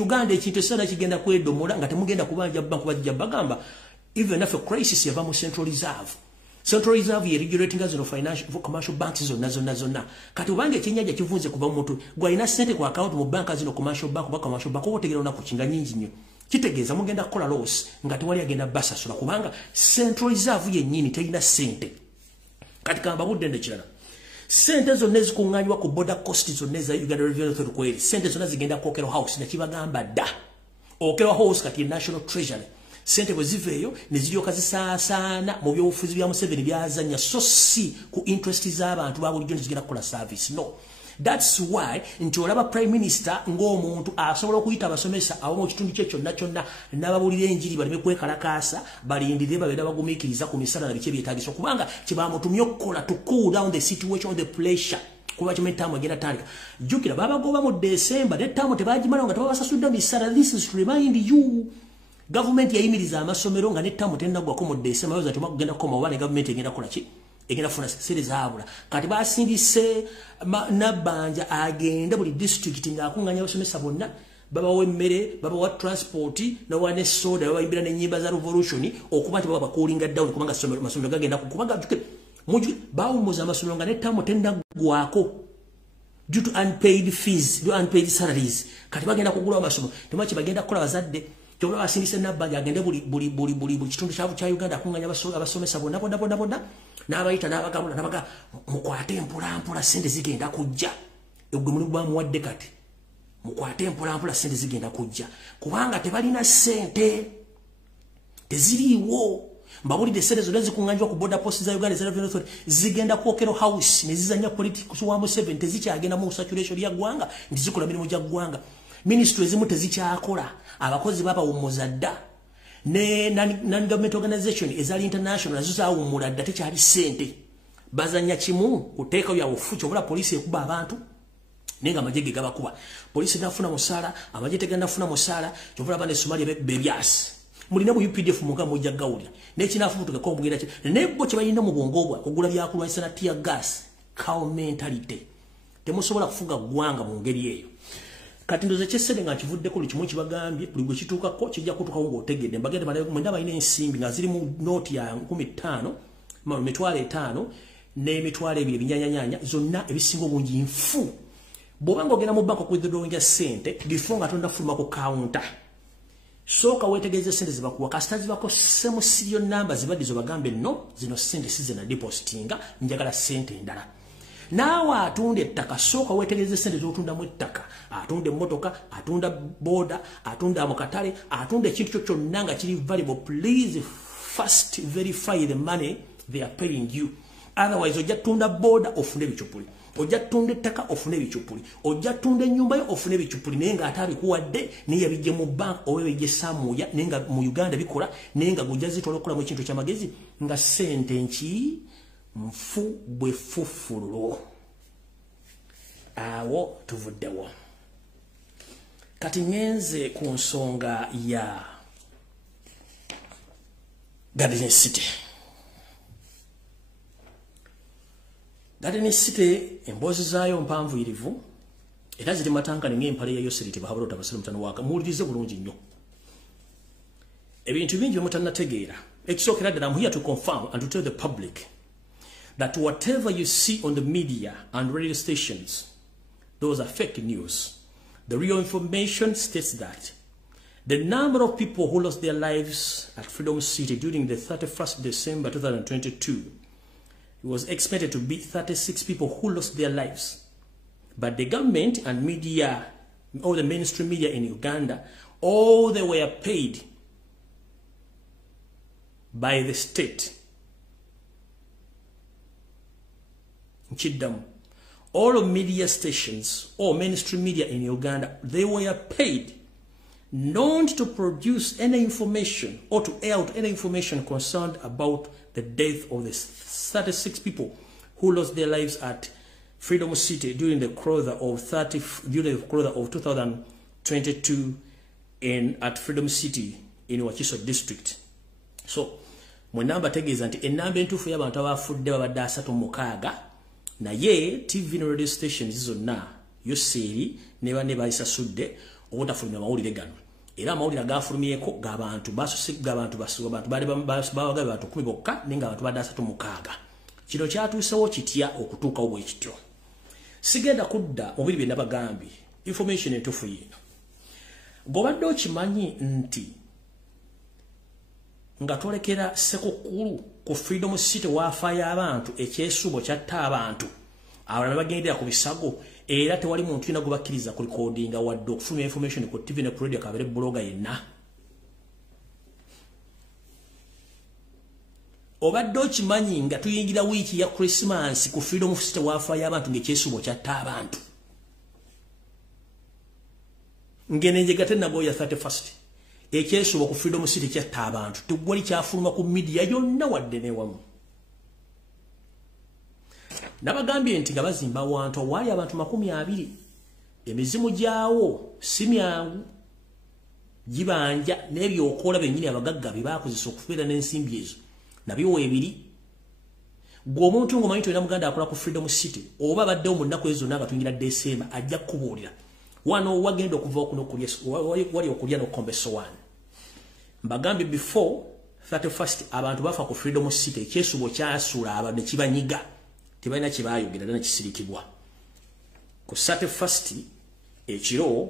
Uganda ekintu essana kigenda kwedomola nga temugenda kubanja banku bajja bagamba even after crisis yava mu Central Reserve ye regulating zino financial commercial banks zonna kati ubange ekyennyanja kivunze kuva mu muntu gwalina ssente ku account mu banka zino commercial bank otegeera onaku kinga nyingi nnyo kitegeeza mugenda kukola loss nga tewali agenda basasula kubanga Central Reserve yennyini terina ssente kati kamba budde ndekirala sente zonna ezikuŋŋaanywa ku border cost zonna eza Uganda Revenue Authority kweri sente zonna zigenda ku Okero House nakibagamba dda Okero House kati National Treasury sente bwe ziveeyo ne ziryoka zisaasaana mu byobufuzi bya Museveni byazanya so si ku interest z'abantu ba bulijjo zigenda kukola service no that's why nti olaba prime minister ng'omuntu asobola okuyita abasomesa abo mu kitundu kye kyonna n'ababulira enjiri baleme kwekalakaasa balindire babeera bagumiikiriza ku misala na biki ebyetaagisa kubanga kye bamutumye okukola to cool down the situation the pressure kuba kimwe ttaamu egenda tandika jjukira babagoba mu December ne ttaamu tebagimalawo nga tebabasasudde misala this is to remind you government yayimiriza amasomero nga ne ttaamu tennaggwako mu December yoza temagenda kukoma oba ne government egenda kola ki egenda funa sere zaabula kati basindise Nabbanja agenda buli district ng'akunganya abasomesa bonna babawa emmere babawa transport nawa ne soda babayimbira n'ennyimba za revolution okuba nti baba bakulinga down kubanga amasomero gagenda kukubaga bawumuza amasomero nga ne ttaamu tennaggwako due to unpaid fees due unpaid salaries kati bagenda kugula amasomero temaki bagenda kukola bazadde kyobula basindise Nabbanja agende buli kitundu kya Uganda akunganya abasomesa bonna n'abayita n'abagabula n'abaga mukwate mpolampola ssente zigenda kujja egwe mulimu gwamuwadde kati mukwate mpolampola ssente zigenda kujja kubanga tebalina ssente teziriiwo mbabulidde ssente zonna zikuŋŋanjwa ku border post za Uganda Revenue Authority zigenda ku Okero House ne zizanya politics wa Museveni tezikyagenda mu saturation ya ggwanga nti zikola mirimu gya ggwanga ministry ezimu tezikyakola abakozi babawummuza dda ne non-government organization ezali international nazo zaawummula dda tekyali ssente bazanya kimu kuteeka bya bufuki obula poliisi ekuba abantu naye nga amagye ge gabakuba poliisi nafuna musaala amagye tegenda funa musaala kyovula bane Somalia bebyasi mulina mu UPDF muga mujja gawulira n'ekinaafubutuka omugenda naye bo kye balina mu bwongo bwa kugula byakulwanyisa na tear gas cow mentality temusobola kufuga ggwanga mu ngeri eyo kati ndoze kyesede nga kivuddeko buli kimu kibagambye buli gwe kituukako kijja kutuukawo ng'otegedde mbagende mwenda balina ensimbi nga ziri mu nooti ya 15 emitwalo 5 n'emitwalo 2 ebinyanyanyanya zonna ebisinga obungi nfu bw'oba ng'ogenda mu banka okuwithdrawinga ssente before nga tonnafuluma ku kawunta sooka weetegereze ssente zibakuwa kasita zibako ssemu serial number zibadde zobagambe no zino ssente si zena depositinga njagala ssente endala naawe atunda ettaka sooka weetegereze ssente z'otundamu ettaka atunda emmotoka atunda boda atunda mu katale atunda ekintu kyo kyonna nga kiri valuable please first verify the money they are paying you otherwise ojja tunda boda ofune ebicupuli ojja tunda ettaka ofune ebicupuli ojja tunda ennyumba yo ofune ebicupuli naye nga ate abikuwadde naye yabijje mu bank oba ebijje samuya naye nga mu Uganda bikola naye nga gujja zitwala okukolamu ekintu ky'amagezi nga ssente nki nfu bwe fufululo awo tuvuddewo kati ngenze ku nsonga ya Garden City. Garden City emboozi zaayo mpanvuyirivu Era ziri matanga ng'empale ya Yoseriti bahabula tabasira mutano waka muwulirize bulungi nnyo. Ebintu bingi mutannategeera. Ekisookera ddala, I'm here to confirm and to tell the public that whatever you see on the media and radio stations, those are fake news. The real information states that the number of people who lost their lives at Freedom City during the 31st December 2022 was expected to be 36 people who lost their lives. But the government and media, all the mainstream media in Uganda, all they were paid by the state. All of media stations or mainstream media in Uganda, they were paid not to produce any information or to air out any information concerned about the death of the 36 people who lost their lives at Freedom City during the quarter of 2022 at Freedom City in Wakiso district. So, mwenamba tegeeza nti enamba entuufu y'abantu abafudde babadde 36 naye TV and radio stations zonna Yoseeri ne banne bayisasudde obutafulumya mawulire gano. Era amawulire agafulumyeko g'abantu basosiga abantu basuwa abantu bali babaga abantu 10 bokka nenga abantu badde 36. Kino kyatuusewo kitya okutuukawo bwe kityo. Sigenda kudda mu biri bye nabagambye information entuufu yino. Gobadde okimanyi nti nga tolekera sekukulu ku Freedom City wafaayo abantu ekyesubo kyatta abantu abalala bagendera ku bisago era tewali muntu yina gubakkiriza ku recordinga wadde okufuna information ku TV ne ku radio kabere bloga yenna. Obadde okimanyi nga tuyingira wiiki ya Christmas ku Freedom City wafaayo abantu ng'ekyesubo kyatta abantu ngenenjega tennago ya 31st ekyesubo ku Freedom City kyatta abantu tugwali kyafuluma ku media yonna wadde ne wamu. Nabagambye nti nga bazimba wantu wali abantu 20 emizimu gyawo si myangu gibanja n'ebyokola bennyini abagagga bye bakozesa okubeera n'ensimbi ezo nabyo webiri. Gwe omuntu ng'omanyi tulina muganda akola ku Freedom City oba abaddewo mu nnaku ezo zonna nga tuyingira December ajja kukubuulira wano wagenda okuva okuno wali okulya n'okombeso wano. Mbagambye before 31st abantu bafa ku Freedom City ekyesubo kyasuula abantu ne kibanyiga tebalina kye baayogera ne kisirikibwa. Ku 31st ekiro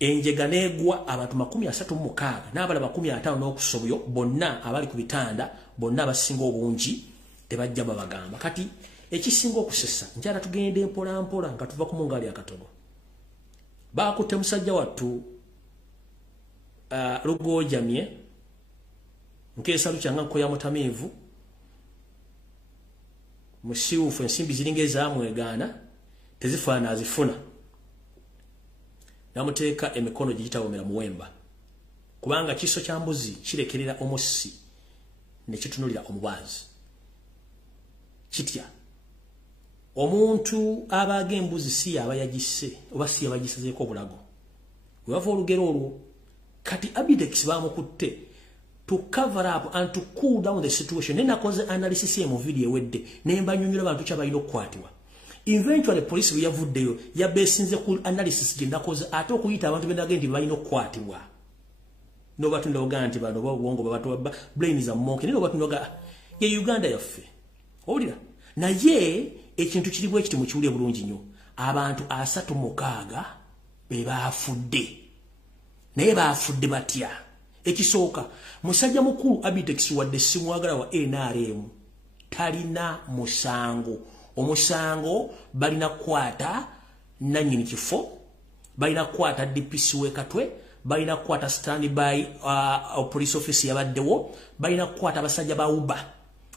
enjega neegwa abantu 36 n'abalala 50 n'okusobyo bonna abali ku bitanda bonna abasinga obungi tebajja babagamba. Kati ekisinga okusesa njala tugende mpola mpola nga tuva ku mungali akatono. Bakutte musajja wattu Lugojamye nkeesa lukyanga nkoya mutamivu musiufu ensimbi ziringa ezamwegaana tezifaana azifuna namuteeka emikono giyitawomera muwemba kubanga kiso kya mbuzi kirekerera omusi ne kitunulira omubaazi kitya omuntu abaga embuzi si abayagisse oba si abagisezeeko obulago weva olugero olwo. Kati Abidex bamukutte to cover up and to cool down the situation. Nena koze analysis ye mu video wedde nemba nyonyola abantu kyabayino kwatiwa. Eventually police yavuddeyo yabesinze ku analysis gye nakoze ate okuyita abantu bendagendi bayino kwatiwa. No batu ndoga nti bano bwongo babatu brain za moke nino batu ndoga ye Uganda yaffe. Owulira na ye ekintu kiribwe ekiti mu kiwulye bulungi nnyo abantu 36 be bafudde naye bafudde batya. Ekisooka musajja mukulu Abidex wadde simwagala wa NRM talina musango. Omusango balina kwata nanyini kifo balina kwata DPC wekatwe balina kwata standby police office yabaddewo balina kwata abasajja ba Uba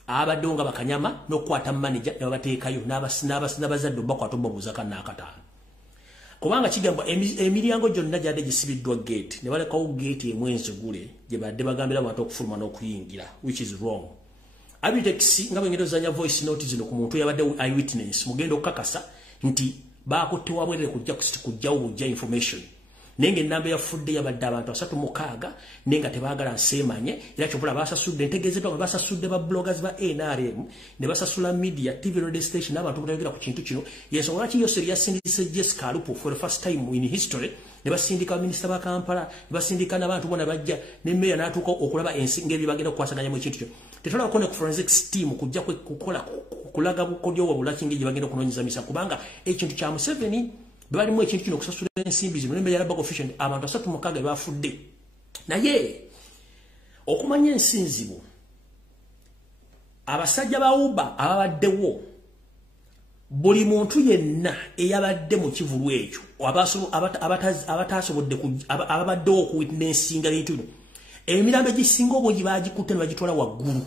abaddewo nga bakanyama n'okwata manager ne bateekayo n'abazadde bakwata obubuza kana akataano. Kubanga kigamba emiryango gyonna gyadde gisibiddwa gate ne balekawo gate emwenzi gule gye badde bagambira abantu okufuluma n'okuyingira which is wrong. Abidex nga bwengendo zanya voice note zino ku muntu yabadde eyewitness mugendo okakasa nti bakutte wabwerere kujja kusiti kujjawo bujja information nenge namba ya fudde yabadde abantu 36 nenga tebagala nsemanye era kyopula basasudde ntegezedwa basasudde ba bloggers ba NRM ne basasula media TV radio station n'abantu batayogira ku kintu kino yeso lwaki yo serious sindise Jessica Alupo for the first time in history ne basindika minister ba Kampala ne basindika n'abantu bona bajja ne meya n'atuuka okulaba ensinga ebyo bagenda kukwasaganya mu kintu kino tetolaba kone ku forensics team kujja kukola kulaga bukodyo wabula kingi bagenda kunonyeza misa kubanga ekintu kya Museveni bali mu ekintu kino kusasula ensimbi zino nembe yalaba official abantu 36 bafudde naye okumanya ensinzibo abasajja ba Uber ababaddewo buli muntu yenna eyabadde mu kivulu ekyo abatasobodde ababaddewo ku witnessinga leetu emirambo gisinga obungi bagikutte ne bagitwala waggulu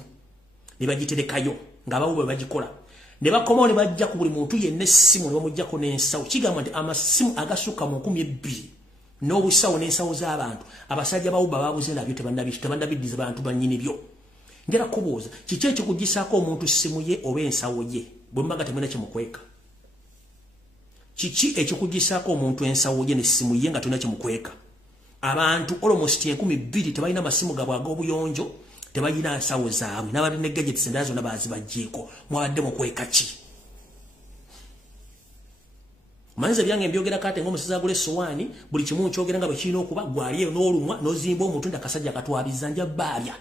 ne bagiterekayo ng'abawuba bagikola ne bakomawo ne bajja ku buli muntu yenna essimu ne bamuggyako n'ensawo kigamba nti amasimu agasukka mu 12 n'obusawo n'ensawo z'abantu abasajja bawuba babuze nabyo tebannabiddiza bantu bannyini byo njala kubuuza kiki ekikugisaako omuntu ssimu ye oba ensawo ye bwe mbaga temwena kyemukweka kiki ekikugisaako omuntu ensawo ye n'essimu ye nga tulina kyemukweka abantu almost 12 tebalina masimu gabwe ag'obuyonjo tebalina nsawo zaabwe n'abadde ne gadgets endala zonna baazibaggyeko mwabadde mukweka ki manze byange mbyogera kate ng'omusezi agula essowaani buli kimu nkyogera nga bwe kirina okuba gwaliyo n'olumwa n'ozimba omuntu ndakasajja katwabiza nja baabya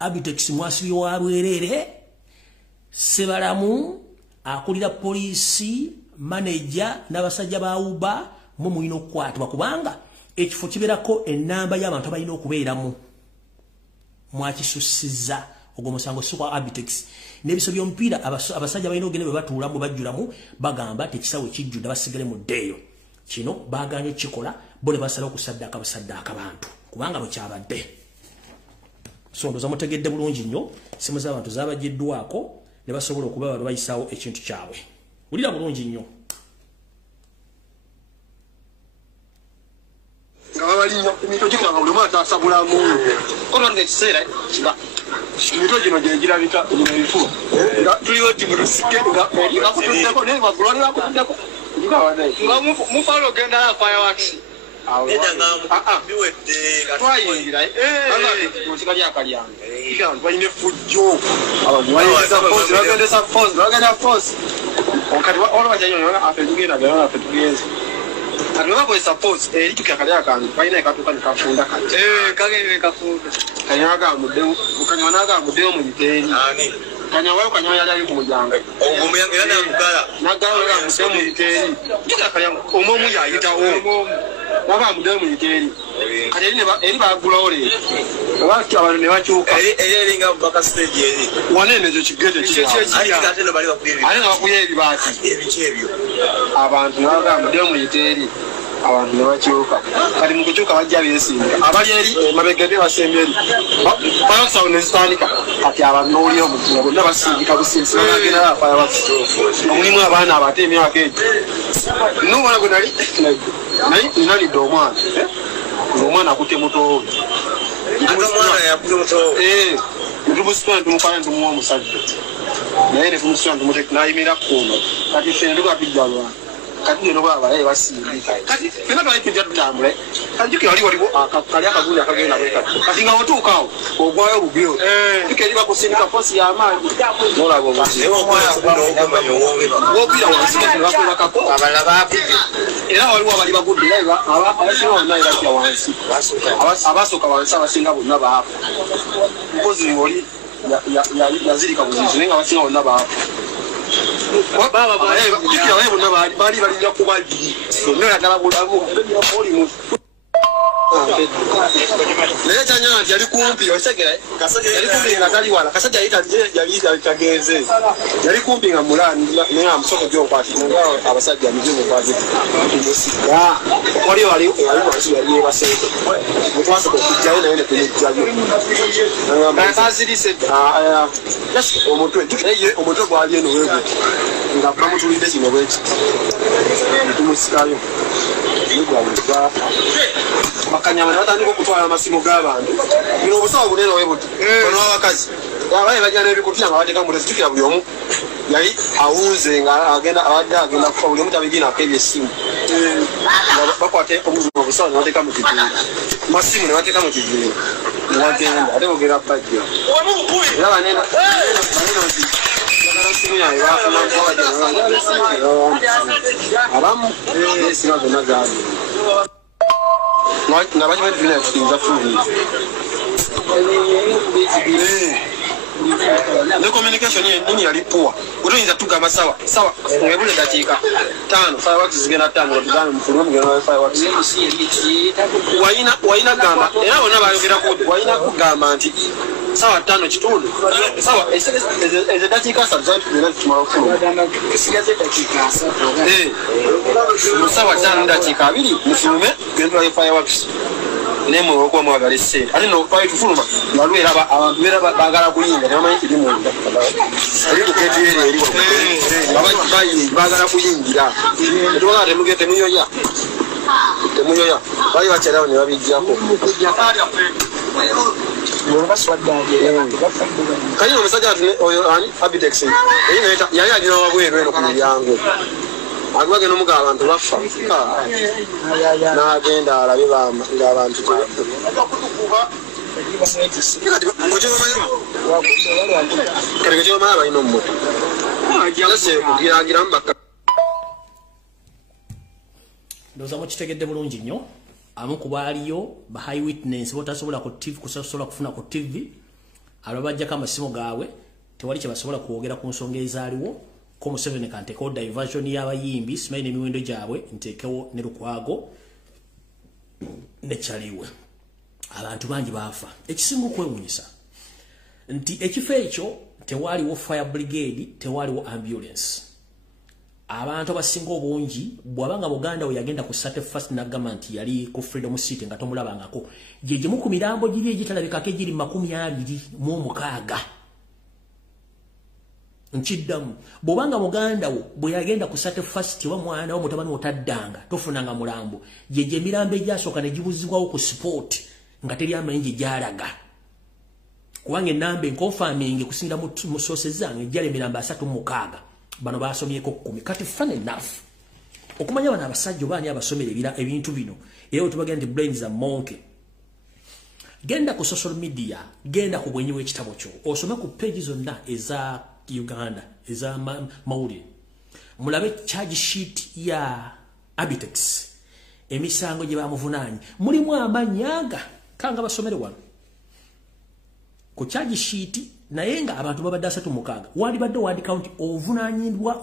Abitex mwasibye wa Bwerere Sebalamu akulira poliisi manager n'abasajja ba Uber mu mulina okukwatibwa kubanga ekifo kiberako ennamba y'abantu abalina okubeeramu mwakisusiza ogwo musango sukwa Abitex n'ebiso by'omupiira abasajja balina ogende bwe batuulamu bajjulamu bagamba tekisawe kijjudde basigale mu ddeeyo kino baaganye kikola bo ne basala okusaddaaka basaddaaka abantu kubanga bwe kyabadde so ndoza mutegedde bulungi nnyo simu z'abantu zabagiddwako ne basobola okuba bayisaawo ekintu kyabwe wulira bulungi nnyo nga babalinnya emito gino nga buli omu ataasabulamu olwanga ekiseera kiba emito gino gyegirabika ebifu nga tuliwo timulusike nga kutuddeko naye bagulwali bakutuddeko nga mufalo ogenda fireworks twayingira kika lyakalyanga balina effujjo abantu bagendesa force bagenda force kati olwakyanyonyola afe tugendagana afe tugenze kati bakozesa force eri tukyakalya kange balina ekatuuka nekafunda kati kagene kafunda kanyagamuddemu mukanywa nagamuddemu mu giteeri kanyawayo kanyawa yali ali ku mujanga omuyange era nagala nagamuddemu mu giteeri tukyakalya omwomu yayitawo nagamuddemu mu giteeri kati eri bagulawo leero abantu abantu ne bakyuka eringa baka stage eri wanene ekyo kigete ate nga bakuya ebibaati ebyo abantu nagamuddemu mu giteeri abantu ne bakyuka kati mu kukyuka bajja beesimba abali eri mabega be basembye eri bayosawo ne zitandika kati abantu n'oliyo omutima bonna basindika businzi bagenda lafaya bakitofu omulimu abaana abate emyaka egyo n'omwana gwe nali nalidde omwana akutte mutowe ntumusikula ntumukwana ntumuwa omusajja naye netumusikula nayimira kuno kati ffe netugapijja lwana kati neno baba basindika kati fena twalipinja tutambule kati juki waliwo kali akaguli akagenda bwekati kati nga otuukaawo ogwayo olugero juki eri bakusindika fosi y'amaanyi nolaba wobira wansibakulakako era waliwo abali bagudde abasinga bonna ebajja wansi abasooka wansi abasinga bonna baafa mpozi oli yazirika buzizi naye nga abasinga bonna baafa bali balinnya kuba nayagala bulabu oli naye kyanyala nti yali kumpi osegera yali kumpi nga tali wala kasajja yali tagenze yali kumpi nga mulani naye amusoko gyokwatira abasajja mizimu kwazi musika wali wansi yali yebasente mutwasoka okujjayo naye netumujjayo omutwe gwali eno wego nga bamutulidde kino bweki tumusikayo bakanyama batandika okutwala amasimu g'abantu bino obusawo bunene webuti ono wabakazi abaye bajja n'ebikutira nga bateeka mutezi tukira buli omu yali awunze nga abadde agenda kufa buli omu tabiginako ebyessimu bakwate omuzimu obusana nateka mu kibiina masimu ne bateka mu kibiina ne bagenda ate bogera bajja era banena nti simu yawe bafuna abamu sima zonna zaali nga bakimanyi tulina ekitinza fulumira ne communication nini yali poor utoyinza tugamba sawa ngebule dakiika 5 fireworks zigenda 5 tugamba mufulumu mugenda fireworks wayina gamba era bonna bayogera ku wayina kugamba nti sawa 5 kitundu sawa ezo dakiika 3 tugenda tumala okufuluma sawa 5 dakiika 2 mufulume genda fireworks nemwe okuba mwagala essente ate nofaayo tufuluma balwera abantu beera baagala kuyinga nebamanyi kiri munda alituketuyeera eri baagala kuyingira tubagala temuyoya bali bakyalawo ne babijjako kayina omusajja oyo ani abitex yali alina wabweru eno ku miryango abantu bagenda omugala abantu bafa n'agenda alabe ng'abantu kale kyebamala balina omumoto kugiragiramu bakka ndowooza mukitegedde bulungi nnyo amu ku baaliyo ba high witness botasobola ku TV kusobola kufuna ku TV abo bajjako amasimu gaabwe tewali kye basobola kwogera ku nsonga ezaaliwo ko Museveni kanteekawo diversion y'abayimbi simanyi n'emiwendo gyabwe nteekewo ne Lukwago ne Kyaliwe abantu bangi baafa ekisinga okwewuunyisa nti ekifo ekyo tewaliwo fire brigade tewaliwo ambulance abantu abasinga obungi bw'abanga Buganda we yagenda ku 31st na government yali ku Freedom City nga tomulabangako gye gimu ku mirambo giri egitalabikako egiri 26 nchiddamu bobanga Buganda wo bwe yagenda ku 31st wa mwana wo mutabani otaddanga tofunanga mulambo jeje mirambe ejasooka ne gibuzibwawo ku sport nga teri amayinji gyalaga kubange nambe confirming kusingira mu sources zange jale mirambe 36 bano basomyeko 10 kati fun enough okumanya bana abasajja bani abasomera ebintu bino era tubagenda brains a monkey genda ku social media genda ku bwenyi w'ekitabo kyo osome ku pages zonna eza Uganda eza Muliro mulabe charge sheet ya Abitex emisango gye bamuvunanye mulimu amanyaga kanga basomere wano ku charge sheet naye nga abantu babadde 36 wali badde wandi county ovunanyirwa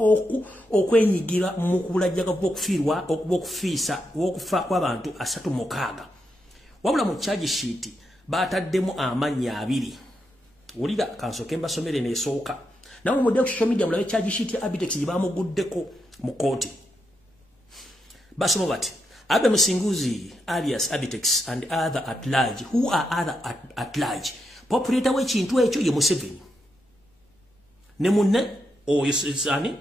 okwenyigira mu kubulajjaga okufiisa okufa kw'abantu 36 wabula mu charge sheet bataddemu amanya 2 ulira kansoke mbasomere n'esooka nawe mu social media mulabe charge sheet ya Abitex gye bamuguddeko mu kooti basomo bati Abe Musinguzi alias Abitex and other at large. Who are other at large? Populator w'ekintu ekyo ye Museveni ne munne oyo sani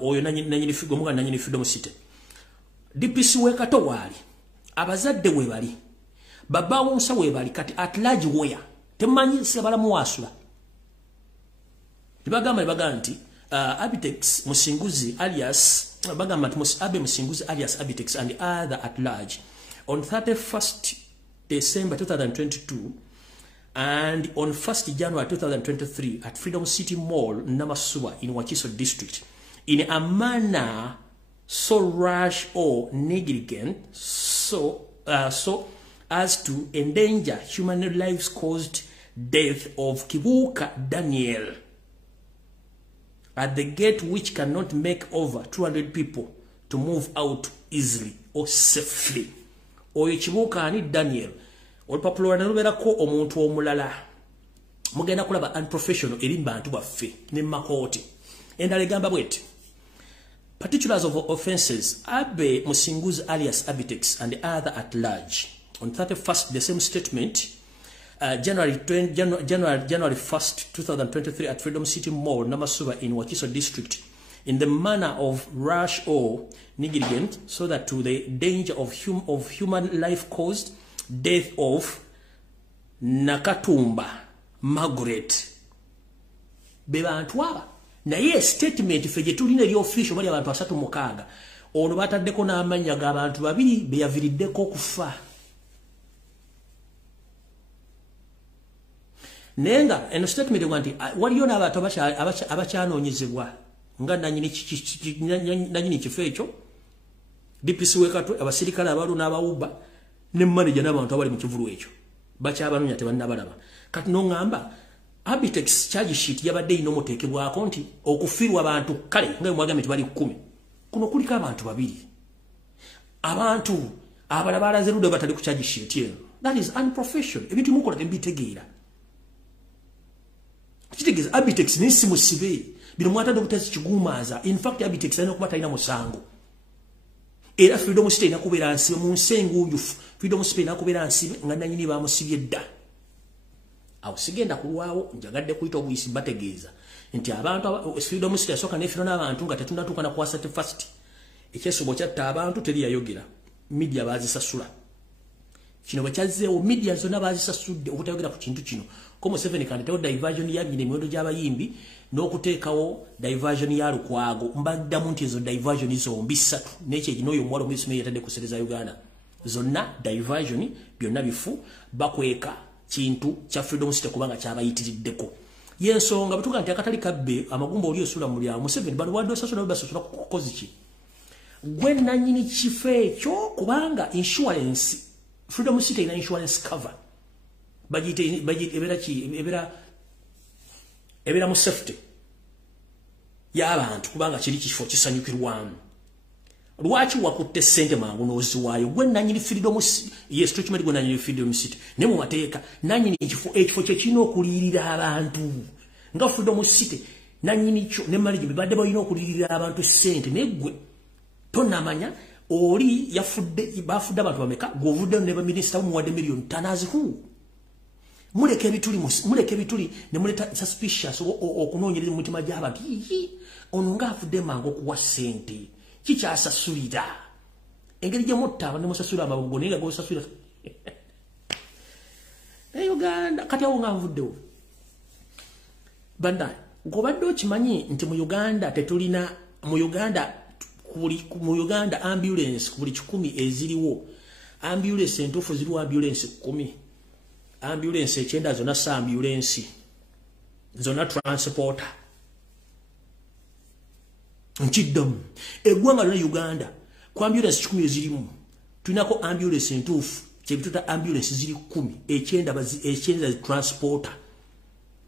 oyo nanyini figo muga nanyini Freedom City DPC wekato wali abazadde we bali baba wonsa we bali kati at large where temanyi se bala muwasula libagamba nti Abitex Musinguzi alias bagamba nti Abe Musinguzi alias Abitex and other at large on 31st December 2022 and on 1st January 2023 at Freedom City Mall, NAMAYANJA in Wakiso District, in a manner so rash or negligent, so as to endanger human lives, caused death of Kibuka Daniel at the gate, which cannot make over 200 people to move out easily or safely. Oyo Kibuka ani Daniel. Olupapula naluberako omuntu omulala mugenda kulaba unprofessional eri bantu baffe ne makooti endala egamba bweti particulars of offenses Abe Musinguzi alias Abitex and other at large on 31st the same statement January 1st 2023 at Freedom City Mall, NAMAYANJA in Wakiso District in the manner of rash or negligent, so that to the danger of human life caused death of Nakatumba Margaret bebantu aba naye statement fe gye tulina eri official bali abantu 36 ono bataddeko n'amannya g'abantu babiri be yaviriddeko okufa. Nenga eno statement wanti waliyo n'abantu abakyanoonyezebwa nga nanyini kifo ekyo DPC wekatwe abasirikale abalu n'abawuba ne manager n'abantu abali mu kivulu ekyo bakyabanoonya tebannabalaba. Kati n'oŋŋamba Abitex charge sheet yabadde ino muteekebwako nti okufirwa abantu kale nga mwagambye nti bali 10 kuno kuliko abantu babiri abantu abalaba alazerude batali ku charge sheet yeno. That is unprofessional. Ebintu mukola tembitegeera kitegeza Abitex n'essimu sibe bino mwatadde okuteza kigumaza. In fact Abitex alina okuba talina musango era freedom state nakubeera nsibe mu nsengo uyufu freedom state nakubeera nsibe nga nanyini bamusibye dda. Awo sigenda kulwawo njagadde kuyita obuyisi bategeeza nti abantu freedom state asoka nefiro n'abantu nga tetunatuuka na kuwa 31st ekyesobo kyatta abantu teri yayogera media bazisasula kino bakyazeewo media zonna bazisasudde obutayogera ku kintu kino komo 7 kandetewo diversion yabine emiwendo gy'abayimbi n'okuteekawo diversion ya Lukwago mbaddamu nti ezo diversion zombi 3 n'ekyo n'oyo omuwala omuyisime yatadde kusereza Uganda zonna diversion byonna bifu bakweka kintu kya freedom state kubanga kyabayitiriddeko yensonga batuga nti akatali kabbe amagumba oli osula mu lya Museveni bano wadde osasula basasula kukozi ki gwe nanyini kifo ekyo kubanga insurance freedom state ina insurance cover budget ebera mu safety y'abantu kubanga kiri kifo kisanyukirwamu. Lwaki wakutte sente mangu n'oziwaayo gwe nanyini freedom yes tukimali gwe nanyini freedom city ne mu mateeka nanyini ekifo kye kirina okuliyirira abantu nga freedom city nanyini kyo ne mali gye badde balina okuliyirira abantu sente neggwe tonamanya oli yafudde bafudde abantu bameka govudde ne baminister muwadde million tanazihu muleke bituli ne muleta suspicious okunoonyereza mu mutima gy'abantu ono nga afudde mangu okuwa sente kikyasasulira engeri gye mutta abane musasula amabugo nenga gosasula Uganda kati awo nganvuddewo banda ngobadde okimanyi nti mu Uganda tetulina mu Uganda ambulance ku buli 10 eziriwo ambulance entuufu ziriwo ambulance 10 ambulance 9 zonna sa ambulance zonna transporter nchiddamu eggwanga lyonna Uganda ku ambulance 10 ezirimu tulinako ambulance entuufu kyebituta ambulance ziri 10 ekyenda transporter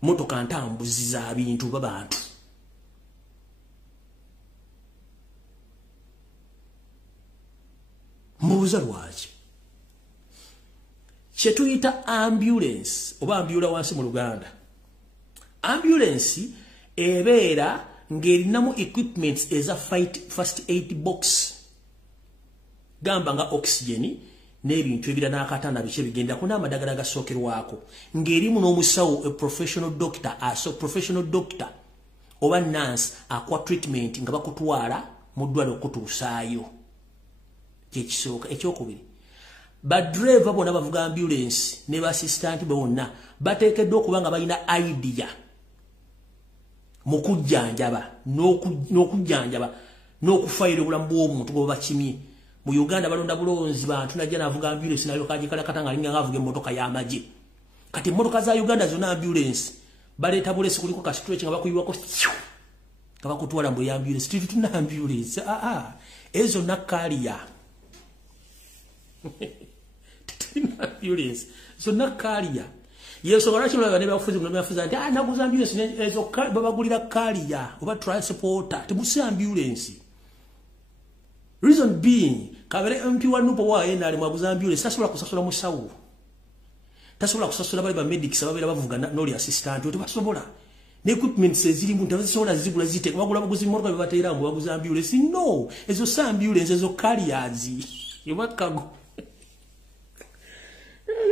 motoka ntambuzi za bintu babantu mbuuza lwaki kyetuyita ambulance oba ambula wansi mu Luganda ambulance ebeera ng'erinamu equipments eza first aid box gamba nga oxygen n'ebintu ebira n'akatanda biki bigenda ku n'amadagala gasookerwako ng'erimu n'omusawo professional doctor oba nurse akwa treatment nga bakutwala mu ddwaliro okutuusaayo kyekisooka. Ekyokubiri badriver bonna bavuga ambulance ne bassistant bonna bateekeddwa okuba nga balina idea mu kujjanjaba n'okujjanjaba n'okufayira obulamu bw'omuntu bwe bakimye. Mu Uganda balonda bulonzi bantu najja navuga ambulance nayo kajikala katanga linga ngavuga emmotoka y'amagye. Kati emmotoka za Uganda zonna ambulance baleeta bulesi kuliko ka stretch nga bakuyiwako nga bakutwala mbu ambulance tuna ambulance ezo nakaliya ambulance so nakaliya yeso garachi mula ne bafuzi mula bafuza nti naguza ambulance ezo babagulira kaliya oba transporter tibusi ambulance. Reason being kabere MP wanupo wa yenda ali mwaguza ambulance tasula kusasula musawo tasula kusasula bali ba medics ababera bavuga noli assistant oto basobola ne equipments eziri mu tabasobola zigula zite bagula baguzi motoka bebatera ngo baguza ambulance no ezo sa ambulance ezo carriers yobakago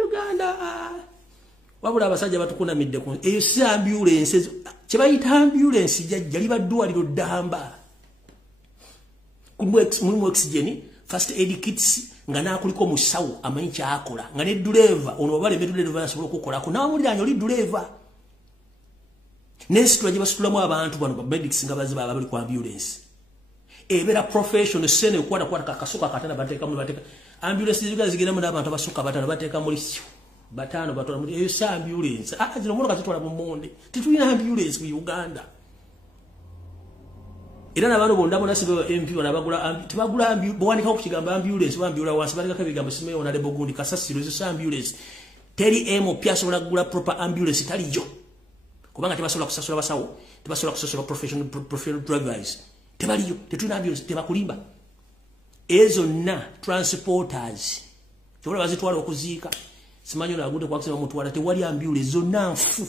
Uganda wabula abasajja batukuna midde ku eyo sa ambulance kyebayita ambulance jali baddwaliro ddamba mulimu oxygen first aid kits nga nakuliko musawo amanyi kyakola nga ne driver ono babale driver asobola okukolako nawulira oli driver nesitula gye basitulamu abantu bano medics nga baziba abali ku ambulance ebera professional sene kwata kakasoka katana bateka mu bateka ambulance zigenda mu abantu abasuka batano bateka muri batano batwala muri eyo sa ambulance zino mono katutwala mu monde titulina ambulance mu Uganda era n'abantu bonna bona sibe MP banabagula tibagula ambulance bwanika okukigamba ambulance bambula wansi baleka kabigambo simeyo na lebo gundi kasasiro zo sa ambulance teri emo piaso gula proper ambulance talijo kubanga tebasobola kusasula basawo tebasobola kusasula professional drivers tebaliyo tetulina ambulance tebakulimba ezo na transporters chobola bazitwala okuziika simanyo na gude kwa kusema mtu wala tewali ambulance zonna nfu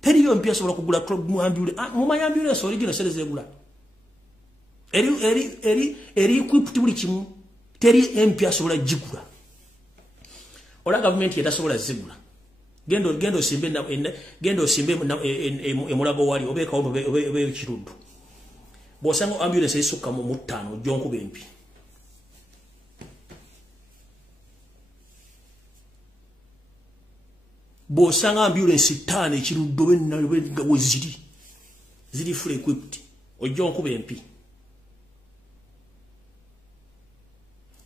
teriyo mpya sobola kugula club mu ambulance mu ambulance original sele zegula eri equipped buli kimu teri mpya sobola jigula ola government yetasobola zigula gendo simbe na gendo simbe emulago wali obeka obe kiruddu bosango ambulance isuka mu mutano jonku bempi bosanga ambulance tane kiruddo benna ziri full equipped ojonku bempi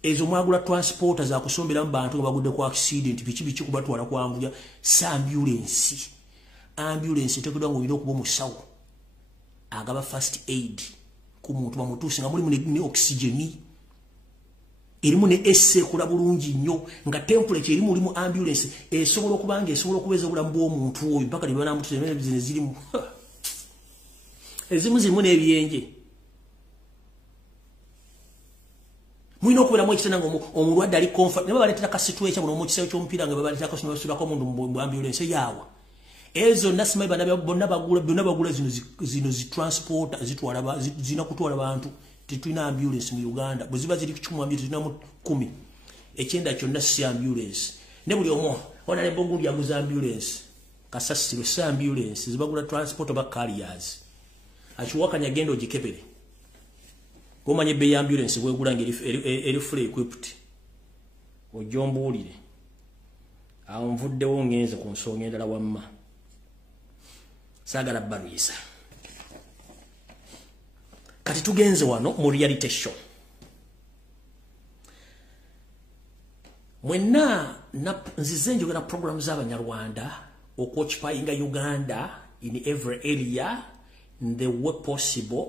ezo mwagula transporter za kusombera mbantu bagudde ku accident bichi kubatwala kwanguya sa ambulance tekudwa ngo ino kubo musawo agaba first aid ku muntu bamutusi nga muri ne oxygen erimu ne esse kula bulungi nnyo nga temperature erimu limu ambulance esobola okubanga esobola okubeza bulamu bw'omuntu oyo mpaka libana mutu zemene bizine zirimu ezimu zimu n'ebiyenje mwino okubera mu ekitana ngo omulwadde ali comfort ne babaletera ka situation buno mu kiseera ky'omupiira nga babaletera ka sinasula ko mundu mu ambulance yawa ezo nasima bonna bagula zino zi transport zina kutwala abantu tetulina ambulance mu Uganda buziba ziri kuchumwa ambulance na 10 ekyenda kyonna si ambulance ne buli omo ona ne bongo bya muza ambulance kasasiro si ambulance zibagula transport ba carriers achiwaka nyagendo jikepere komanye be ambulance bwegula ngeri full equipped ojombulire awo mvuddewo ngenze ku nsonga endala wamma sagala barisa kati tugenze wano mu reality show mwenna nzize njogera program z'abanyarwanda occupying Uganda in every area in the way possible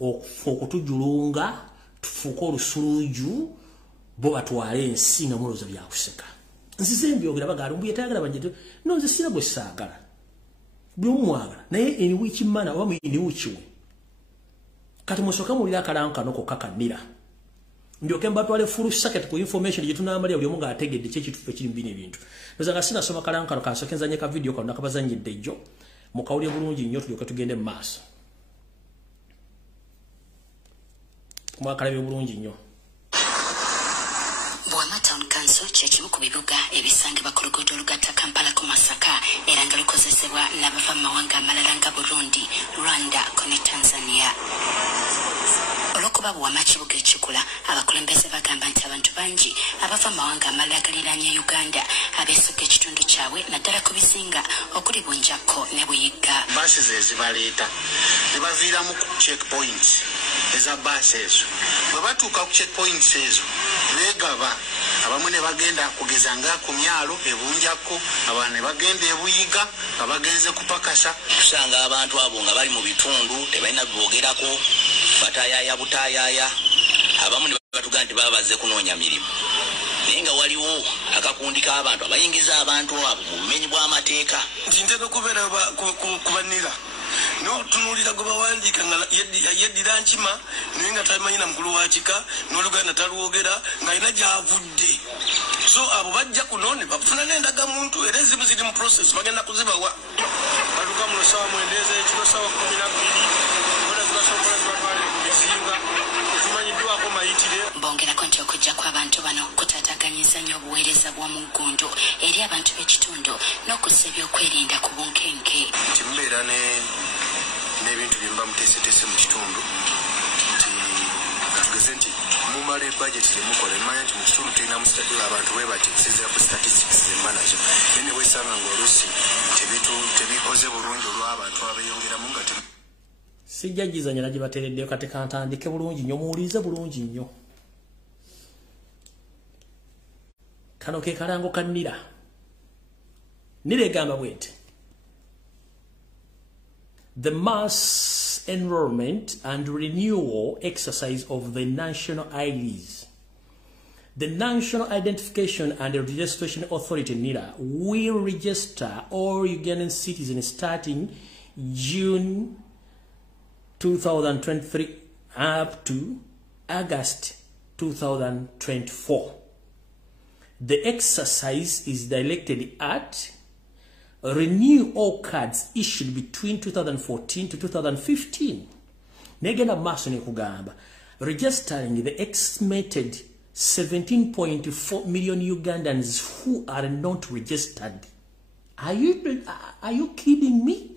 okutujulunga tufuko lusuluju bo batwale ensi nga muloza byakuseka nzize mbyogera bagala mbuye tayagala banje no nze sina bwe sagala byomwagala naye eni wiki mana wamu eni uchiwe kati musoka mulira akalanka noko kakanira ndio kemba twale full circuit ku information yetuna amali buli omunga ategedde kyekitufe kiri mbine bintu nzanga sina soma kalanka kansokenza nyeka video kana kabazanyidde jo mukawulye bulungi nnyo tulyoka tugende mu maaso kumwakalabe bulungi nnyo Town Council chechimu ku bibuga ebisange bakulugudo lugata Kampala ku Masaka era nga lukozesebwa n'abava mu mawanga amalala nga Burundi, Rwanda ne Tanzania. Olokuba bw'amakibuga ekikula abakulembeze bagamba nti abantu bangi abava mu mawanga amalala agaliraanye Uganda abeesogga ekitundu kyabwe naddala ku bizinga okuli Bunjako ne Buyiga. Basi zezibaleeta ne baviiramu ku checkpoint eza basi ezo bwe batuuka ku checkpoint ezo beegaba abamu ne bagenda kugeza nga ku myalo ebunjako abantu ne bagenda ebuyiga abagenze kupakasa kusanga abantu abo nga bali mu bitundu tebalina biboogerako batayaya butayaya abamu ne batugamba nti babaze kunoonya mirimu naye nga waliwo akakundi k'abantu abayingiza abantu abo mu bumenyi bw'amateeka nti ntera okubeera kubanira no tunulira goba wandika nga yeddira nkima naye nga tamanyi na mukulu wa kika n'oluganda taluwogera nga ina gyavudde so abo bajja kuno ne bafuna n'endaga muntu era ezimu ziri mu process bagenda kuzibawa batuka mu sawa mwendeza ekiro sawa 12 bona zibasobola zibatwale ku bizinga zimanyiddwako mayitire bongerako nti okujja kw'abantu bano kutaataganyiza nnyo obuweereza bw'omuggundu eri abantu b'ekitundu n'okussa ebyokwerinda ku bunkenke timubeera n'ebintu byemba muteeseteese mu kitundu nti katugeze nti mumala ebudget temukola emanya nti mu kitundu tulina musitadula abantu bwe bati sizira ku statistics zemba nazo naye ne bwesanga ng'oluusi tebikoze bulungi olw'abantu abeyongeramu nga sijjagiza nyala gibatereddeyo kati kantandike bulungi nnyo muwulize bulungi nnyo. Kano ke kalango ka Nira. Nira egamba bwete. The mass enrollment and renewal exercise of the national IDs. The National Identification and Registration Authority, NIRA, will register all Ugandan citizens starting June 2023 up to August 2024. The exercise is directed at renew all cards issued between 2014 to 2015. Negenda maso ne kugamba registering the estimated 17.4 million Ugandans who are not registered. Are you kidding me?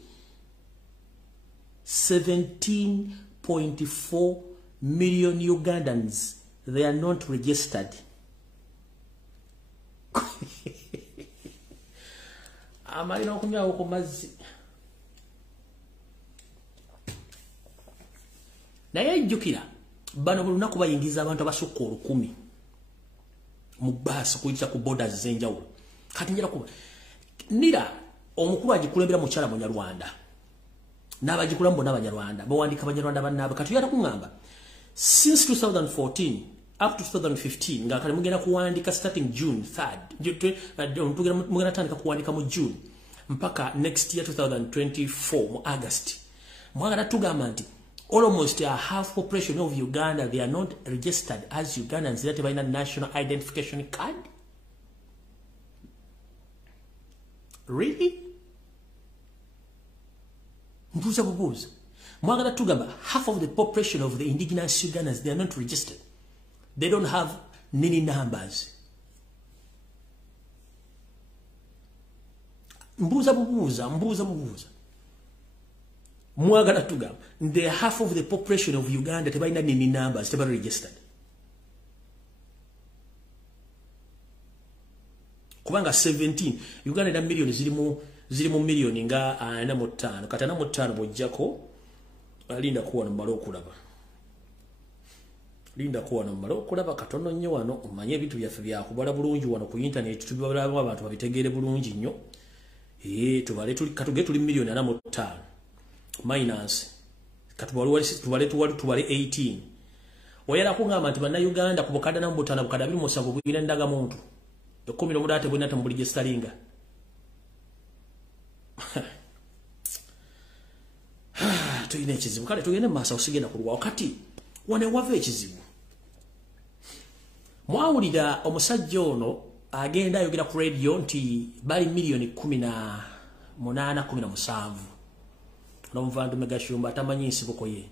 17.4 million Ugandans, they are not registered. Amalina okunyawo ku mazzi. Naye jjukira bano buli lunaku bayingiza abantu abasukka 10,000 mu bbaasi kuyita ku borders z'enjawulo. Kati njala kuba NIRA omukulu agikulembera mukyala Munyarwanda n'abagikulamu bonna Abanyarwanda bawandika Abanyarwanda bannaabwe. Kati yata kuŋŋamba since 2014 up to 2015 nga kale mugenda kuwandika starting June 3rd mugenda tandika kuwandika mu June mpaka next year 2024 mu August. Mwagala tugamba nti almost a half population of Uganda, they are not registered as Ugandans that have a national identification card. Really? Mbuza bubuza. Mwagala tugamba half of the population of the indigenous Ugandans, they are not registered. They don't have any numbers. Mbuza bubuza. Mwagala tugamba the half of the population of Uganda tebalina nini numbers, tebali registered. Kubanga 17 Uganda na million zilimu million nga 45 kata 45 bojjako alinda kuwa nomalo okulaba. Linda kuwa nomalo okulaba katono nnyo wano omanye ebintu byaffe byakubala bulungi wano ku internet tubibalaba abantu babitegeere bulungi nnyo. Katuge tuli million 45 minus katubale 18. Oyera kungamba nti bana Uganda kubukada na mbutana bukada 2 bwira ndaga muntu. 10 mudate bwina tambuli gestalinga. Tuyine ekizibu kale tugende masa usigenda kulwa wakati wane wave ekizibu. Mwawulira omusajja ono agenda ayogera ku radio nti bali million 18-17 n'omuvandu megashumba atamanyi nsibuko ye.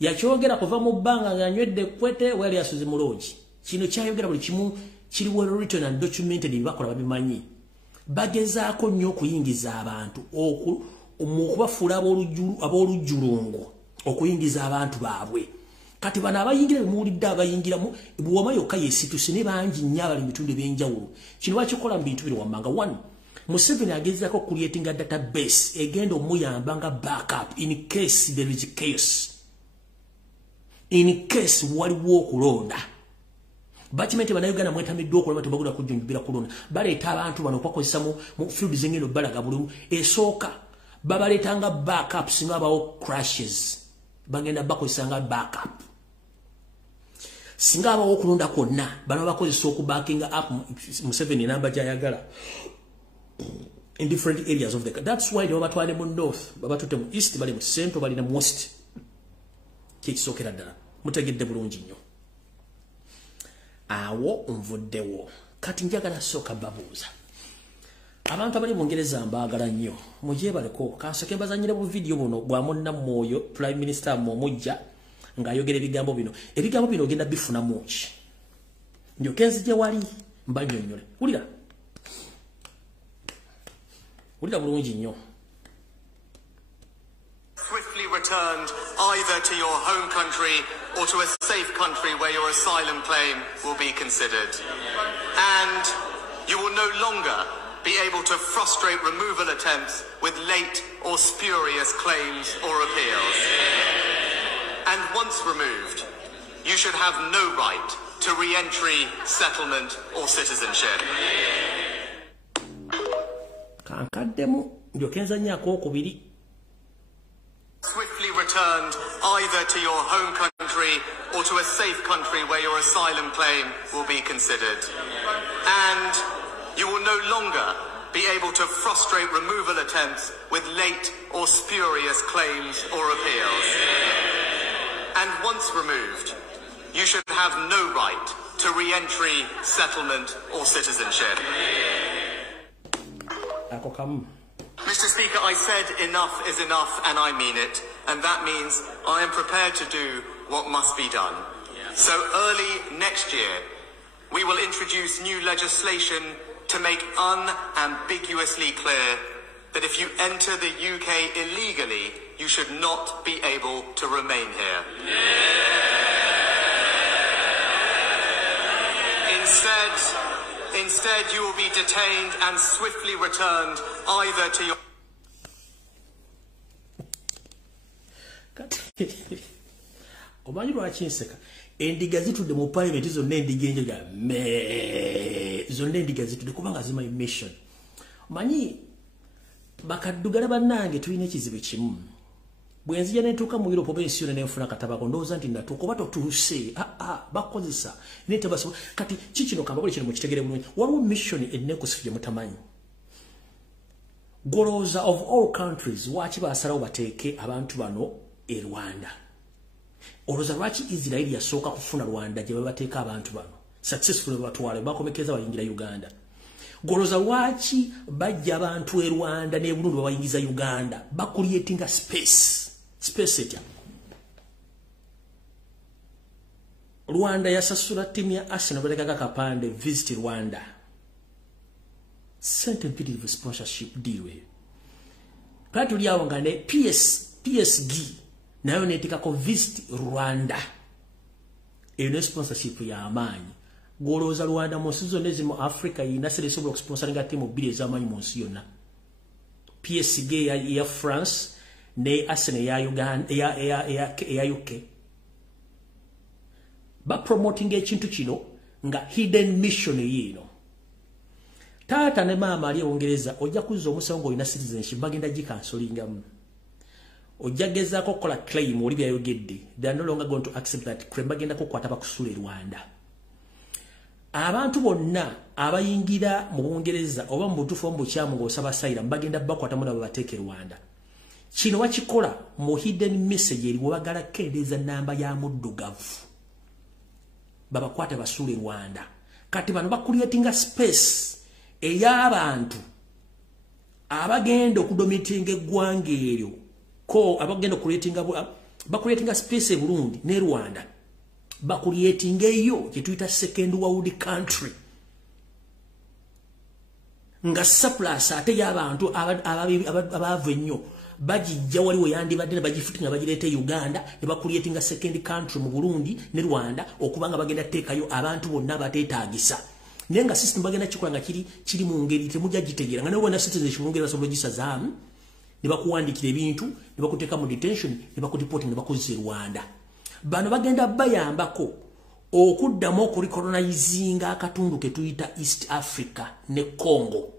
Yakyogera kuva mu bbanga ng'anywedde kwete wali asuze mulungi. Kino kyayogera buli kimu kiri well written and documented bakola babimanyi. Bagezaako nnyo okuyingiza abantu okubafuula ab'olujjulungu okuyingiza abantu baabwe. Kati bano abayingira bemuwulidde abayingiramu buwama yokka yeesituse ne bangi nnyo abali mu bitundu eby'enjawulo. Kino bakikola mu bintu biri wammanga. 1. Museveni agezaako creating a database egenda omuyamba nga backup in case there is chaos. In case waliwo okulonda. Bakimente banayogana mwetamiddwa okulaba tebagula kujjunjubira kulonda. Baleeta abantu bano okwakozesa mu field z'engendo balaga bulu. Esooka babaleetanga backup singa abawo crashes. Bagenda bakozesa nga backup. Singa abawo okulonda kwonna bano bakozesa okubackinga up Museveni namba gy'ayagala in different areas of the country. That's why they batwale mu north, babatute mu east, bali mu central, bali mu west. Kisookera ddala. Mutegedde bulungi nnyo. Awo nvuddewo. Kati njagala sooka babuuza. Abantu abali mu Ngereza mbaagala nnyo. Mujebaleko kansooke mbazanyire bu video buno bwa Munnamwoyo Prime Minister Momujja ng'ayogera ebigambo bino. Ebigambo bino ogenda bifuna muki. Njoke nzije wali mbannyonnyole. Wulira. Swiftly returned either to your home country or to a safe country where your asylum claim will be considered. And you will no longer be able to frustrate removal attempts with late or spurious claims or appeals. And once removed, you should have no right to re-entry, settlement or citizenship. Swiftly returned either to your home country or to a safe country where your asylum claim will be considered. And you will no longer be able to frustrate removal attempts with late or spurious claims or appeals. And once removed, you should have no right to re-entry, settlement or citizenship. Mr. Speaker, I said enough is enough, and I mean it. And that means I am prepared to do what must be done. So early next year, we will introduce new legislation to make unambiguously clear that if you enter the UK illegally, you should not be able to remain here. Instead, you will be detained and swiftly returned either to your... Omanyi lwaki nseka endiga zitudde mu parliament zonna endiga enjoga zonna endiga zitudde kubanga zima mission. Omanyi bakaddugala bannange tulina ekizibu kimu bwe nzija netuuka mu Europe oba ensi yonna nenfuna akatabako ndowooza nti natuuka oba totuuse bakozesa netebasobola kati kikino kambagole kino mukitegere bulungi waliwo mission enneekusifu gye mutamanyi golooza of all countries lwaki basalawo bateeke abantu bano e Rwanda. Olowooza lwaki Israel yasooka kufuna Rwanda gye babateeka abantu bano successfully batwale bakomekeza bayingira Uganda. Golooza lwaki bajja abantu e Rwanda ne Burundi babayingiza Uganda bakuliyetinga space etya. Rwanda yasasula timu ya Arsenal baleka kapande visit Rwanda. Certain bit of sponsorship deal we. Kati uliawo ngane PSG nayo netika ko visit Rwanda. Eno sponsorship ya amanyi. Golooza Rwanda monsizo nezi mu Africa yinasere sobola sponsoringa timu bile zamanyi monsi yonna. PSG ya France ne Arsenal ya Uganda ya UK. Ba promoting ekintu kino nga hidden mission yino. Tata ne mama ali Ongereza ojja kuzza omusango ina citizenship bagenda gikansolinga mu. Ojageza ko kola claim oli byayogedde. They are no longer going to accept that claim bagenda ko kwata bakusule Rwanda. Abantu bonna abayingira mu Bungereza oba mu butufu mu kyamu ng'osaba sayira bagenda bakwata muna babateeke Rwanda. Kino wakikola mu hidden message eri wabagala kendeeza namba ya muddugavu. Babakwata basule Rwanda. Kati bano bakuliyetinga space ey'abantu abagenda okudomitinga eggwanga eryo ko abagenda okuliyetinga bakuliyetinga space e Burundi ne Rwanda. Bakuliyetinga eyo kye tuyita second world country. Nga surplus ate y'abantu abava ennyo bajijja waliwo yandibadde ne bagifutinga bagireeta Uganda ne bakuliyetinga second country mu Burundi ne Rwanda okubanga bagenda teekayo abantu bonna bateetaagisa. Naye nga system bagenda kikola nga kiri mu ngeri temujja gitegeera nga newe na citizenship mu ngeri basobola gisazaamu ne bakuwandikira ebintu ne bakuteeka mu detention ne bakudeporting ne bakozesa Rwanda. Bano bagenda bayambako okuddamu okulikolonizinga akatundu ke tuyita East Africa ne Congo.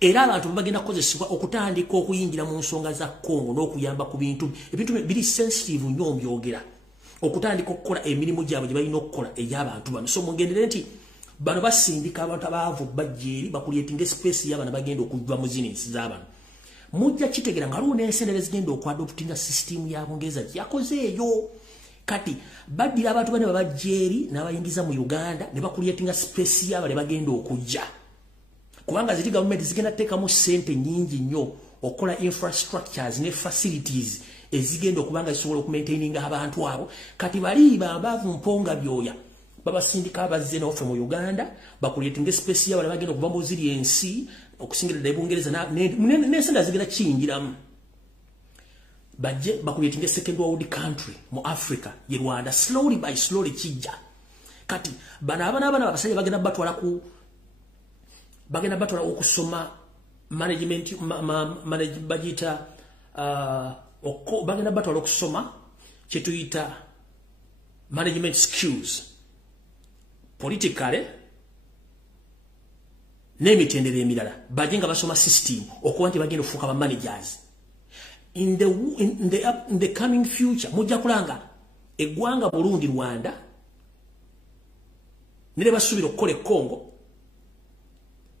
Era abantu bagenda kozesebwa okutandika okuyingira mu nsonga za Congo n'okuyamba ku bintu biri sensitive nnyo mbyogera okutandika okukola emirimu gyabwe gye balina okukola ey'abantu bano. So mugendere nti bano basindika abantu abaavu bajjeeri bakuliyetinga space y'abana bagenda okuva mu zinensi z'abano. Mujja kitegera nga luno ensendere zigenda okwadoptinga system ya Bungereza yakoze eyo. Kati badira abantu bane babajjeeri n'abayingiza mu Uganda ne bakuliyetinga space y'abale bagenda okujja. Kubanga ziti government zigenda teeka mu sente nyingi nnyo okola infrastructures ne facilities ezigenda okubanga zisobola okumaintaininga abantu abo. Kati bali bambaavu mponga byoya babasindika abazze n'ofe mu Uganda bakuliyetinga space y'abale bagenda okuva mu ziri ensi okusingira ddala Bungereza n'ensenda zigenda kiyingiramu. Bajje bakuliyetinga second world country mu Africa ye Rwanda slowly by slowly kijja. Kati bana abasajja bagenda batwala okusoma management bagita bagenda batwala okusoma kye tuyita management skills politically n'emitendera emirala bagenga basoma system okuba nti bagenda ofuuka ba managers in the coming future mujja kulanga eggwanga Burundi Rwanda nere basubira okukola Congo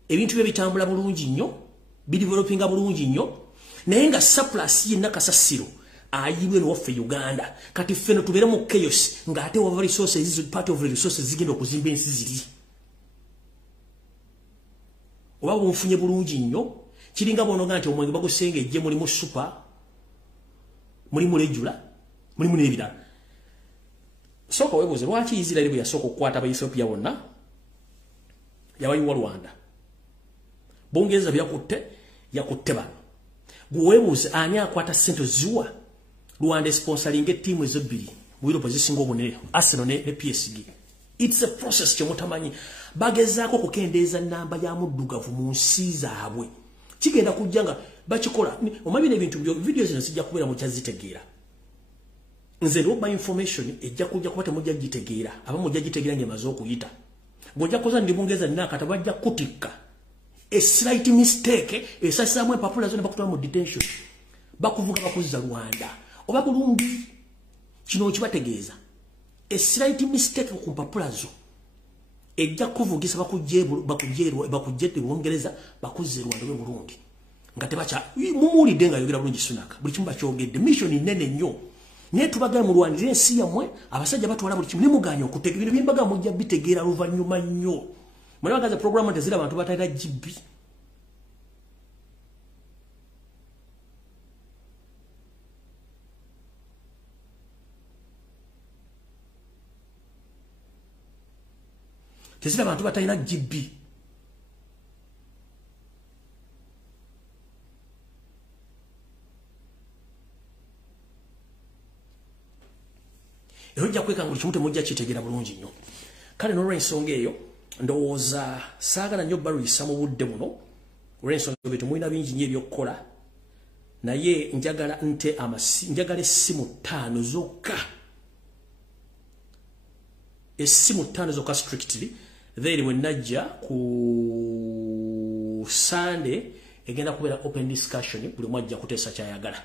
ebintu bye bitambula bulungi nnyo bidevelopinga bulungi nnyo naye nga surplus ye nakasasiro ayibwe n'offe Uganda kati ffeno tubeere mu chaos ng'ate wava resources part of the resources zigenda okuzimba ensi ziri oba bunfunye bulungi nnyo kiringa bonoga nti omwenge bagusenge ejje mulimu super mulimu lejula mulimu n'ebirala soko webuze lwaki Israeli bwe yasoko okukwata aba Ethiopia bonna yabayiwa Rwanda Bungereza yakutte bano gwebuze ani akwata sente ziwa Rwanda sponsoring team ezobbiri bwiro position obunene Arsenal ne PSG. It's a process kyomutamanyi bagezaako kukendeeza namba ya muddugavu mu nsi zaabwe kigenda kujjanga bakikola omabine ebintu videos zino sijja kubeera mu kyazitegeera nze roba information ejja kujja kubate mujja gitegeera aba mujja gitegeera ngemazo okuyita bwojja koza ndi Bungereza naka tabajja kutikka a slight mistake esasamwe papula zone bakutwa mu detention bakuvuga bakuza Rwanda oba Burundi kino kibategeeza a slight mistake ku papula zo ejja kuvugisa bakujje Bungereza bakuze Rwanda we Burundi ngate bacha mumulide nga yogera bulungi Sunaka buli kimba kyogedde mission nene nnyo ne tubaga mu Rwanda ensi yamwe abasajja batwala buli kimu nemuganya okutegeera bino bimbaga mujja bitegeera luvanyuma nnyo mwe bagaza program ntezira abantu batayira GB tezira abantu batayina GB Ejja kweka nguli kimute mujja kitegeera bulungi nnyo kale no ensonga eyo ndowooza saagala nnyo baluyisa mu budde buno olw'ensonga byetu mulina bingi nnyo ebyokukola naye njagala njagala essimu 5 zokka essimu 5 zokka strictly then when najja ku Sunday egenda kubeera open discussion buli mwajja kuteesa kyayagala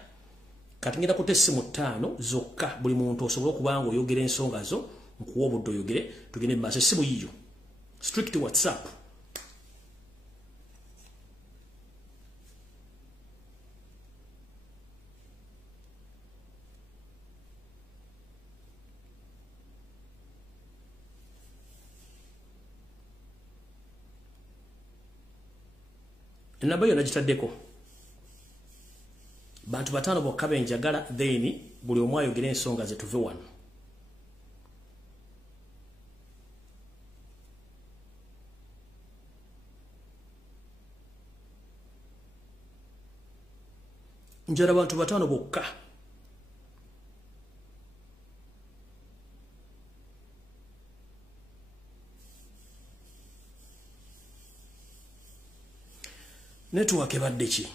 kati ngenda kuteesa essimu 5 zokka buli muntu osobola okubanga oyogera ensonga zo nkuwa obudde oyogere tugende maaso essimu yiyo strict WhatsApp enamba yo nagitaddeko bantu batano bokka benjagala then buli omu ayogera ensonga ze tuve wano njala bantu batano bokka network ebadde ki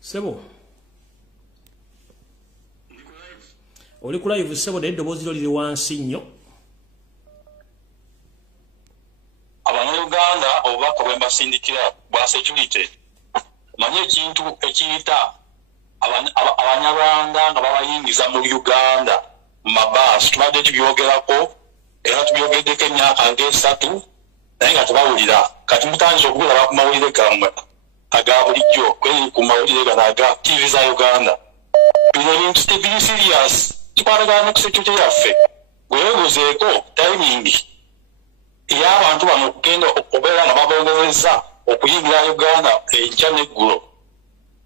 sebo oli ku live sebo n'eddoboozi lyo liri wansi nnyo Abanyaluganda obubaka bwe mbasindikira bwa security manye ekintu ekiyita Abanyarwanda nga babayingiza mu Uganda mu mabaasi tubadde tubyogerako era tubyogeddeko emyaka ng'esatu naye nga tebawulira kati mutandise okubulaba ku mawulire gammwe aga bulijjo ku mawulire gano aga TV za Uganda bino ebintu tebiri serious tukwatagana ne ku security yaffe gwewebuzeeko timing ey'abantu bano okugenda okubeera nga babongereza okuyingira Uganda enkya n'eggulo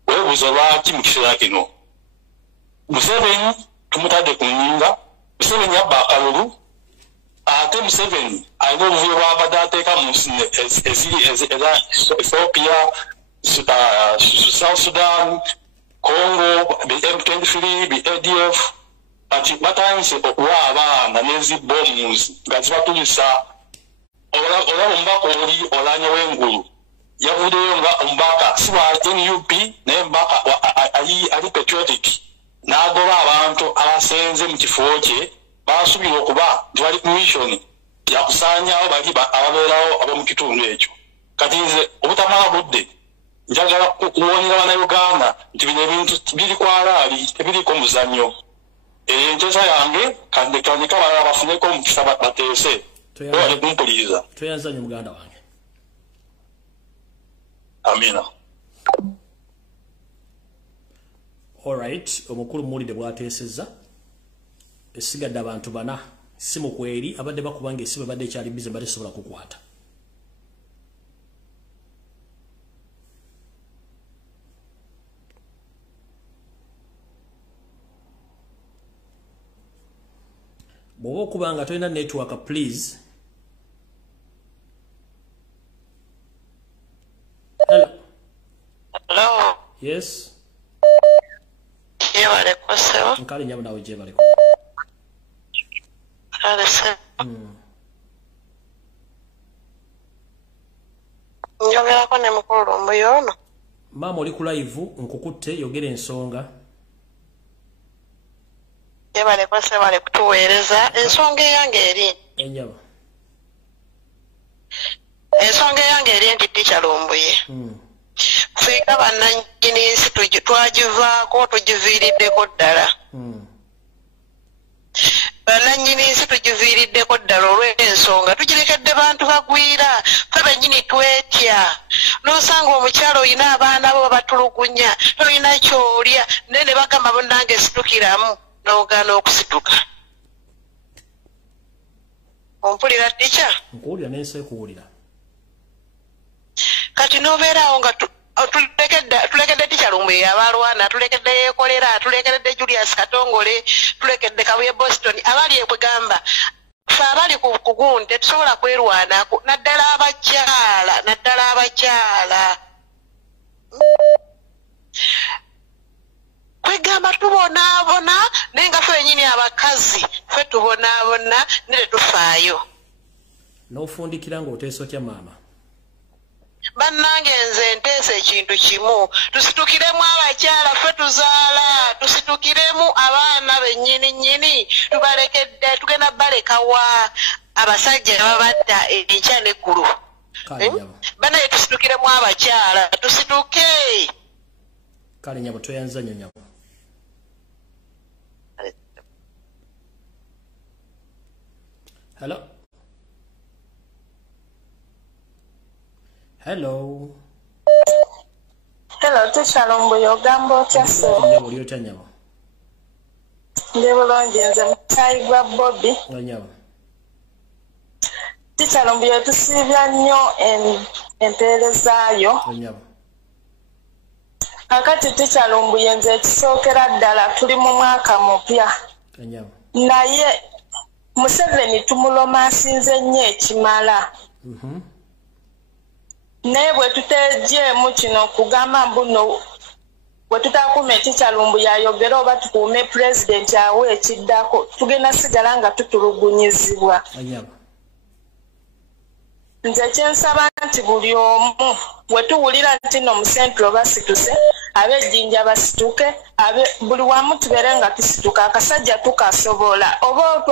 webuze lwaki mu kiseera kino Museveni tumutadde ku nnyinga Museveni yabba akalulu ate Museveni alina obuvuyo bw'abadde ateeka mu nsi eziri eza Ethiopia South Sudan Congo, M23, ADF, ati batandise okuwa abaana n'ezi bombs nga zibatulisa ola ombaka oli olanya w'engulu yavuddeyo nga ombaka si wa NUP naye mbaka ali patriotic n'agoba abantu abasenze mu kifo kye baasubira okuba tewali mission yakusaanyawo bali ababeerawo ab'omu kitundu ekyo kati nze obutamala budde njagala kuwonyera bannayuganda nti bino ebintu biri kwalaali tebiriko muzannyo enteesa yange kandi kabalala bafuneko omukisa bateese owadde kumpuliriza tweyanzanye muganda wange amina alright omukulu muwulidde bwateesezza esigadde abantu bana simu kweri abadde bakubanga esimu ebadde ekyali bize mbadde sobola kukwata bw'oba okubanga tolina network please. Hello. Hello. Yes. Jebale kosewa. Nkali nyamu nawe jebale ko. Kale se. Njogera ko ne mukulu Lumbuye ono. Mama oli ku live nkukutte yogera ensonga. Jebale kose bale kutuweereza ensonga yange eri. Enyaba. Ensonga yange eri nti Teacher Lumbuye. Fika bannannyini nsi twagivaako tugiviiriddeko ddala. Bannannyini nsi tugiviiriddeko ddala olw'ensonga tugirekedde bantu bagwira ffe bennyini twetya n'osanga omukyalo olina abaana bo batulugunya tolina kyolya naye ne bagamba bonnange situkiramu n'ogaana okusituka. Ompulira Teacher? Nkuwulira n'ensi ekuwulira. Kati n'obeerawo nga tulekedde Teacher Lumbuye abalwana, tulekedde yeekolera, tulekedde Julius Katongole, tulekedde Kabuye Boston, abali ekwegamba ffe abali ku gundi tetusobola kwerwanako naddala abakyala. Kwegamba tubonaabona naye nga ffe bennyini abakazi ffe tubonaabona ne tetufaayo. N'ofundikira ng'oteesa otya maama? Bannange nze nteesa ekintu kimu tusitukiremu abakyala ffe tuzaala tusitukiremu abaana bennyini tubalekedde tugenda balekawa abasajja babatta enkya n'eggulu. Bannaye tusitukiremu abakyala tusituke. Kale nyabo toyanza nnyo nyabo. Hello. Hello. Hello, Teacher Lumbuye ogamba otya so? Nyabo oli otya nyabo? Ndi bulungi nze mukyayi gwa Bobby. Nyabo. Teacher Lumbuye tusiibya nnyo empeerezaayo. Nyabo. Kakati Teacher Lumbuye nze ekisookera ddala tuli mu mwaka mupya. Nyabo. Naye Museveni tumuloma asinze nnyo ekimala. Naye bwe tuteegyemu kino kugamba mbuno bwe tutakuuma Teacher Lumbuye ayogera oba tukuume pulezidenti awe ekiddako tugenda sigala nga tutulugunyizibwa. Nze kyensaba nti buli omu bwe tuwulira nti no mu Central basituse ab'ejjinja basituke buli wamu tubeere nga tusituka akasajja tukasobola oba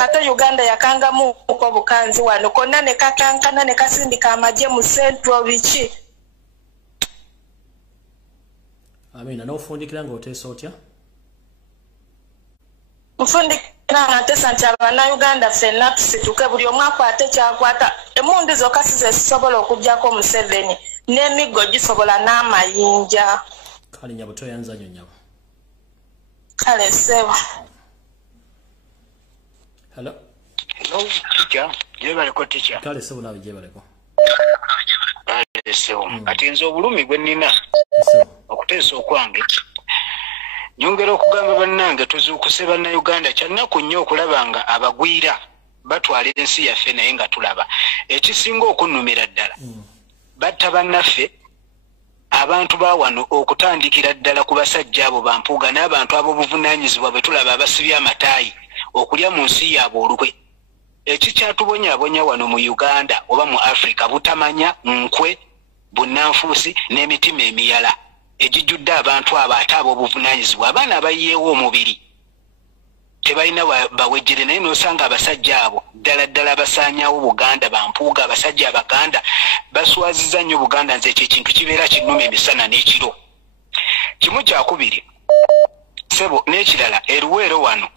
ate Uganda yakangamu uko bukanzi wano konna ne kakankana ne kasindika amagye mu Central biki. Amina n'ofundikira ng'oteesa otya? Nfundikira nga nteesa nti Abannayuganda ffenna tusituke buli omu akwate kyakwata emmundu zokka si ze zisobola okuggyako Museveni n'emiggo gisobola n'amayinja. Kale nyabo toyanza nnyo nyabo. Kale ssebo. Hello. Hello, Teacher. Jebaleko Teacher. Kale ssebo nawe jebaleko. Ssebo. Ati nze obulumi bwe nnina okuteesa okwange nyongera okugamba bannange tuzuukuse bannayuganda kyannaku nnyo okulaba nga abagwira batwala ensi yaffe naye nga tulaba ekisinga okunnumira ddala batta bannaffe abantu bawano okutandikira ddala ku basajja abo bampuuga n'abantu ab'obuvunaanyizibwa bwe tulaba abasibya amataayi okulya mu nsi yaabwe olukwe. Ekikyatubonyaabonya wano mu Uganda oba mu Africa butamanya, nkwe, bunnanfuusi n'emitima emiyala egijjudde abantu abo ate ab'obuvunaanyizibwa, abaana abayiyeewo omubiri tebalina bawejjere, naye n'osanga abasajja abo ddala abasaanyaawo Buganda bampuuga. Abasajja Abaganda baswaziza nnyo Buganda, nze ekyo ekintu kibeera kinnuma emisana n'ekiro. Kimu kyakubiri sebo n'ekirala, eruweero wano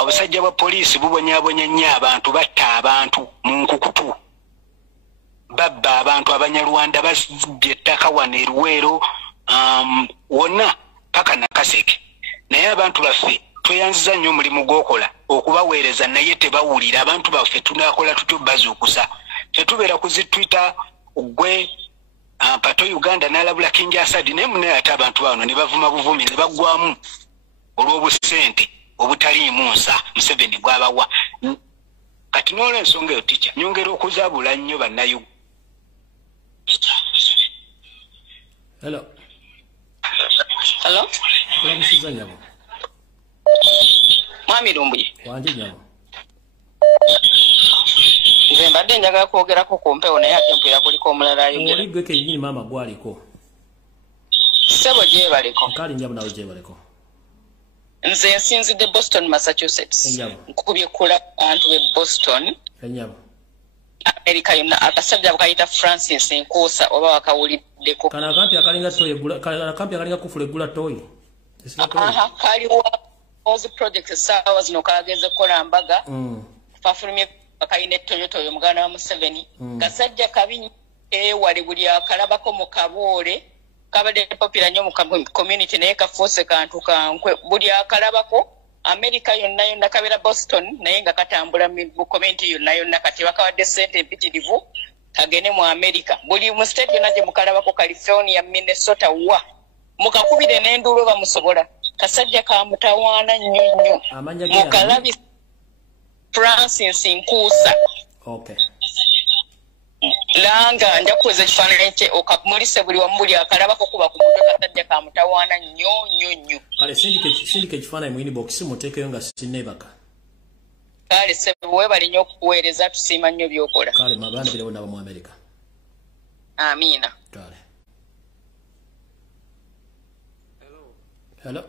abasajja ba poliisi bubonyaabonya nnyo abantu, batta abantu mu nkukutu, babba abantu, Abanyarwanda bazibye ettaka wano eruweero wonna paka Nakaseke. Naye abantu baffe tweyanziza nnyo omulimu gw'okola okubaweereza, naye tebawulira. Abantu baffe tunakola tutyo bazuukusa, tetubeera kuzitwita gwe Pato Uganda n'alabula King Asadi, naye munaye ate abantu bano ne bavuma buvumi ne baggwamu olw'obusente obutaliimu nsa Museveni bw'abawa. Kati n'olw'ensonga eyo tica nyongera okuzaabula nnyo bannayo. Hello. Hello. Kulamusiza nyabo. Mwami Lumbuye. Wanje nyabo. Nze mbadde njagala kwogerako ku mpewo naye ate mpulira kuliko omulala ayogera. Oli gwe kennyini maama gwaliko. Ssebo gyebaleko. Kale njabo nawe gyebaleko. Nze nsinzidde Boston, Massachusetts. Nkubye kula abantu b'e Boston. Enyabo. America yonna akasajja bakayita Francis Nkuusa oba wakawuliddeko. Kana akampi akalinga toyi egula, kana akampi akalinga kufula egula toyi. Aha, kaliwo ozi project sawa zino kageze kola mbaga. Fafulumye bakayina Toyota oyo mugana wa Museveni. Kasajja kabi wali buli akalabako mu Kaboole. Kabade popular nnyo mu community naye kafuuse kantu kankwe buli akalabako. America yonna kabera Boston naye nga katambula mu community yonna kati bakawadde ssente empitirivu kagene mu America. Buli mu state yonna gye mukalabako, California, Minnesota wa mukakubire n'enduulu bamusobola. Kasajja ka mutawaana nnyo mukalabi Francis Nkuusa. Okay. Langa njakuweza ekifaananyi kye okamulise buli wamu buli akalabako kuba ku mutwe. Kasajja ka mutawaana nnyo. Kale sindika ekifaananyi mu inbox muteekeyo nga sinnebaka. Kale sebo weebale nnyo okukuweereza, tusiima nnyo by'okola. Kale mabandirewo nabo mu America. Amiina. Kale. Hello.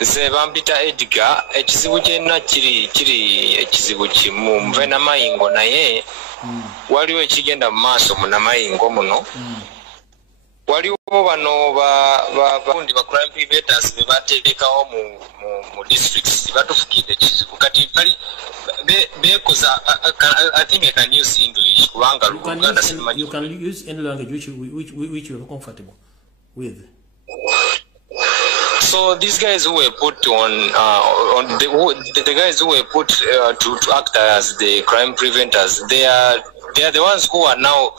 Nze bampita Edgar, ekizibu kyenna kiri ekizibu kimu. Nve Namayingo naye waliwo ekigenda mu maaso mu Namayingo muno. Waliwo bano bakundi ba crime preventions be bateekawo mu districts batufukidde ekizibu kati bali bekoza. I think I can use English kubanga Luganda simanyi. You can use any language which you are comfortable with. So these guys who were put on the guys who were put to act as the crime preventers, they are the ones who are now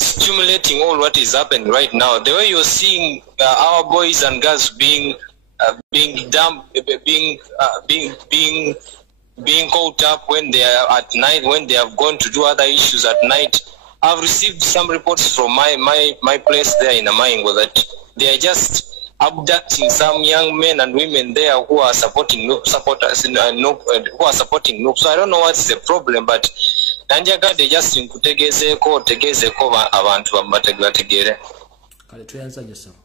stimulating all what is happening right now. The way you're seeing our boys and girls being dumped, being caught up when they are at night, when they have gone to do other issues at night. I've received some reports from my place there in Namayingo that they are just abducting some young men and women there who are supporting who are supporting Noob. So I don't know what's the problem, but Nanjagade just tegezeeko abantu bamategeere. Kale tuyanza nyo sawa.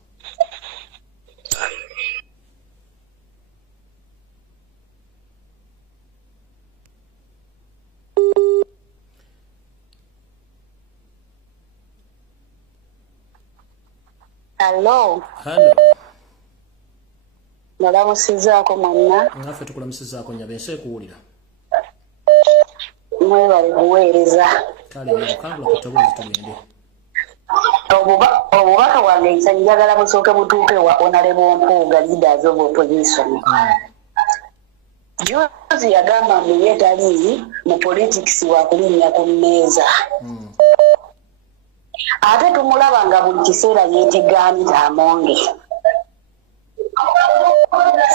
Hello. Nalamusizaako mwenna. Ngaffe tukulamusizaako nyabe nse kuwulira. Mwebale kuweereza. Kale okangula kutobozi tugende. Obubaka bwange njagala busooke butuuke wa Honorable Mpuuga, leaders of opposition. Juzi yagamba mbu ye tali mu politics wa kulinnya ku mmeeza. Ate tumulaba nga buli kiseera yeetegaanita amonge.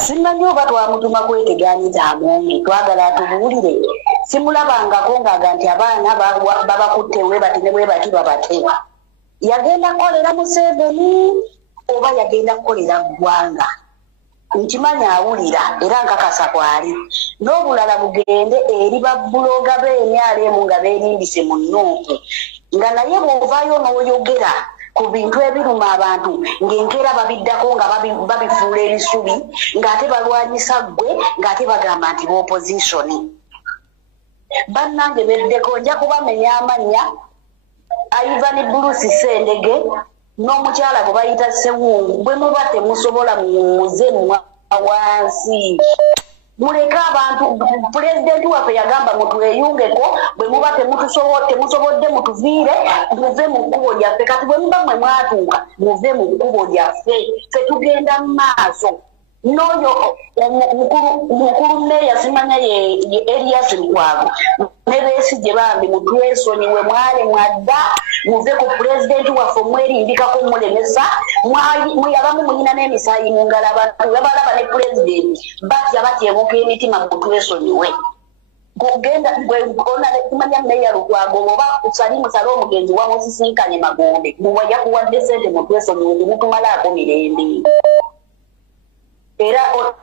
Simanyi oba twamutuma kwetegaanita amonge, twagala atubuulire. Simulabangako ng'aga nti abaana babakutte we bati ne bwe bati babate. yagenda kolera Museveni oba yagenda kolera ggwanga nkimanya awulira era nkakasa kwali n'obulala bugende eri babbuloga b'emyalemu nga beerimbise mu nnooku nga naye bw'ovaayo n'oyogera ku bintu ebiruma abantu ng'enkeera babiddako nga babifuula ebisubi ng'ate balwanyisa ggwe ng'ate bagamba nti b'opozitioni bannange beddeko nja kubamenya amannya Ivan Bruce Sendege n'omukyala gwe bayita Sewungu bwe muba temusobola muze wansi muleka abantu pulezidenti waffe yagamba mutweyungeko bwe muba temusobodde mutuviire muve mu kkubo lyaffe kati bwe muba mwe mwatuuka muve mu kkubo lyaffe ffe tugenda mu maaso n'oyo mukulu mmeeya simanya ye Elias Lukwago ne Besigye bambi mutwesonyiwe mwale mwadda muve ku pulezidenti waffe omwerindikako mulemesa abamu mulina n'emisaayi mu ngalo abantu babalaba ne pulezidenti batyebuka emitima mutwesonyiwe gugenda gwona kumanya mmeeya Lukwago oba kusali musale omugenzi wamusisinkanye Magombe muwajja kuwadde sente mutwesonyiwe mutumalaako mirembe era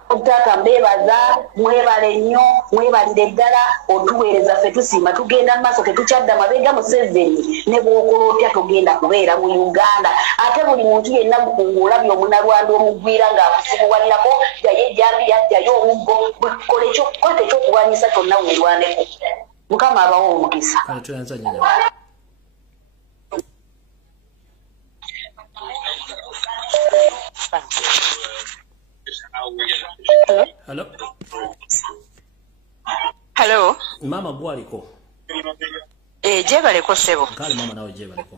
otata mbebaza mwebale nnyo mwebalire ddala otuweereza ffe tusiima tugenda mu maaso tetukyadda mabega Museveni ne bw'okola otya tugenda kubeera mu Uganda ate buli muntu yenna mukunguulabye omunalwanda omugwira ng'akusubuwanirako ddayo ejjambiya ddayo omuggo kola ekyokkwata ekyokulwanyisa kyonna weerwaneko Mukama abawo omukisa. Hello. Hello. Mama gwaliko. Jebaleko sebo. Kale mama nawe jebaleko.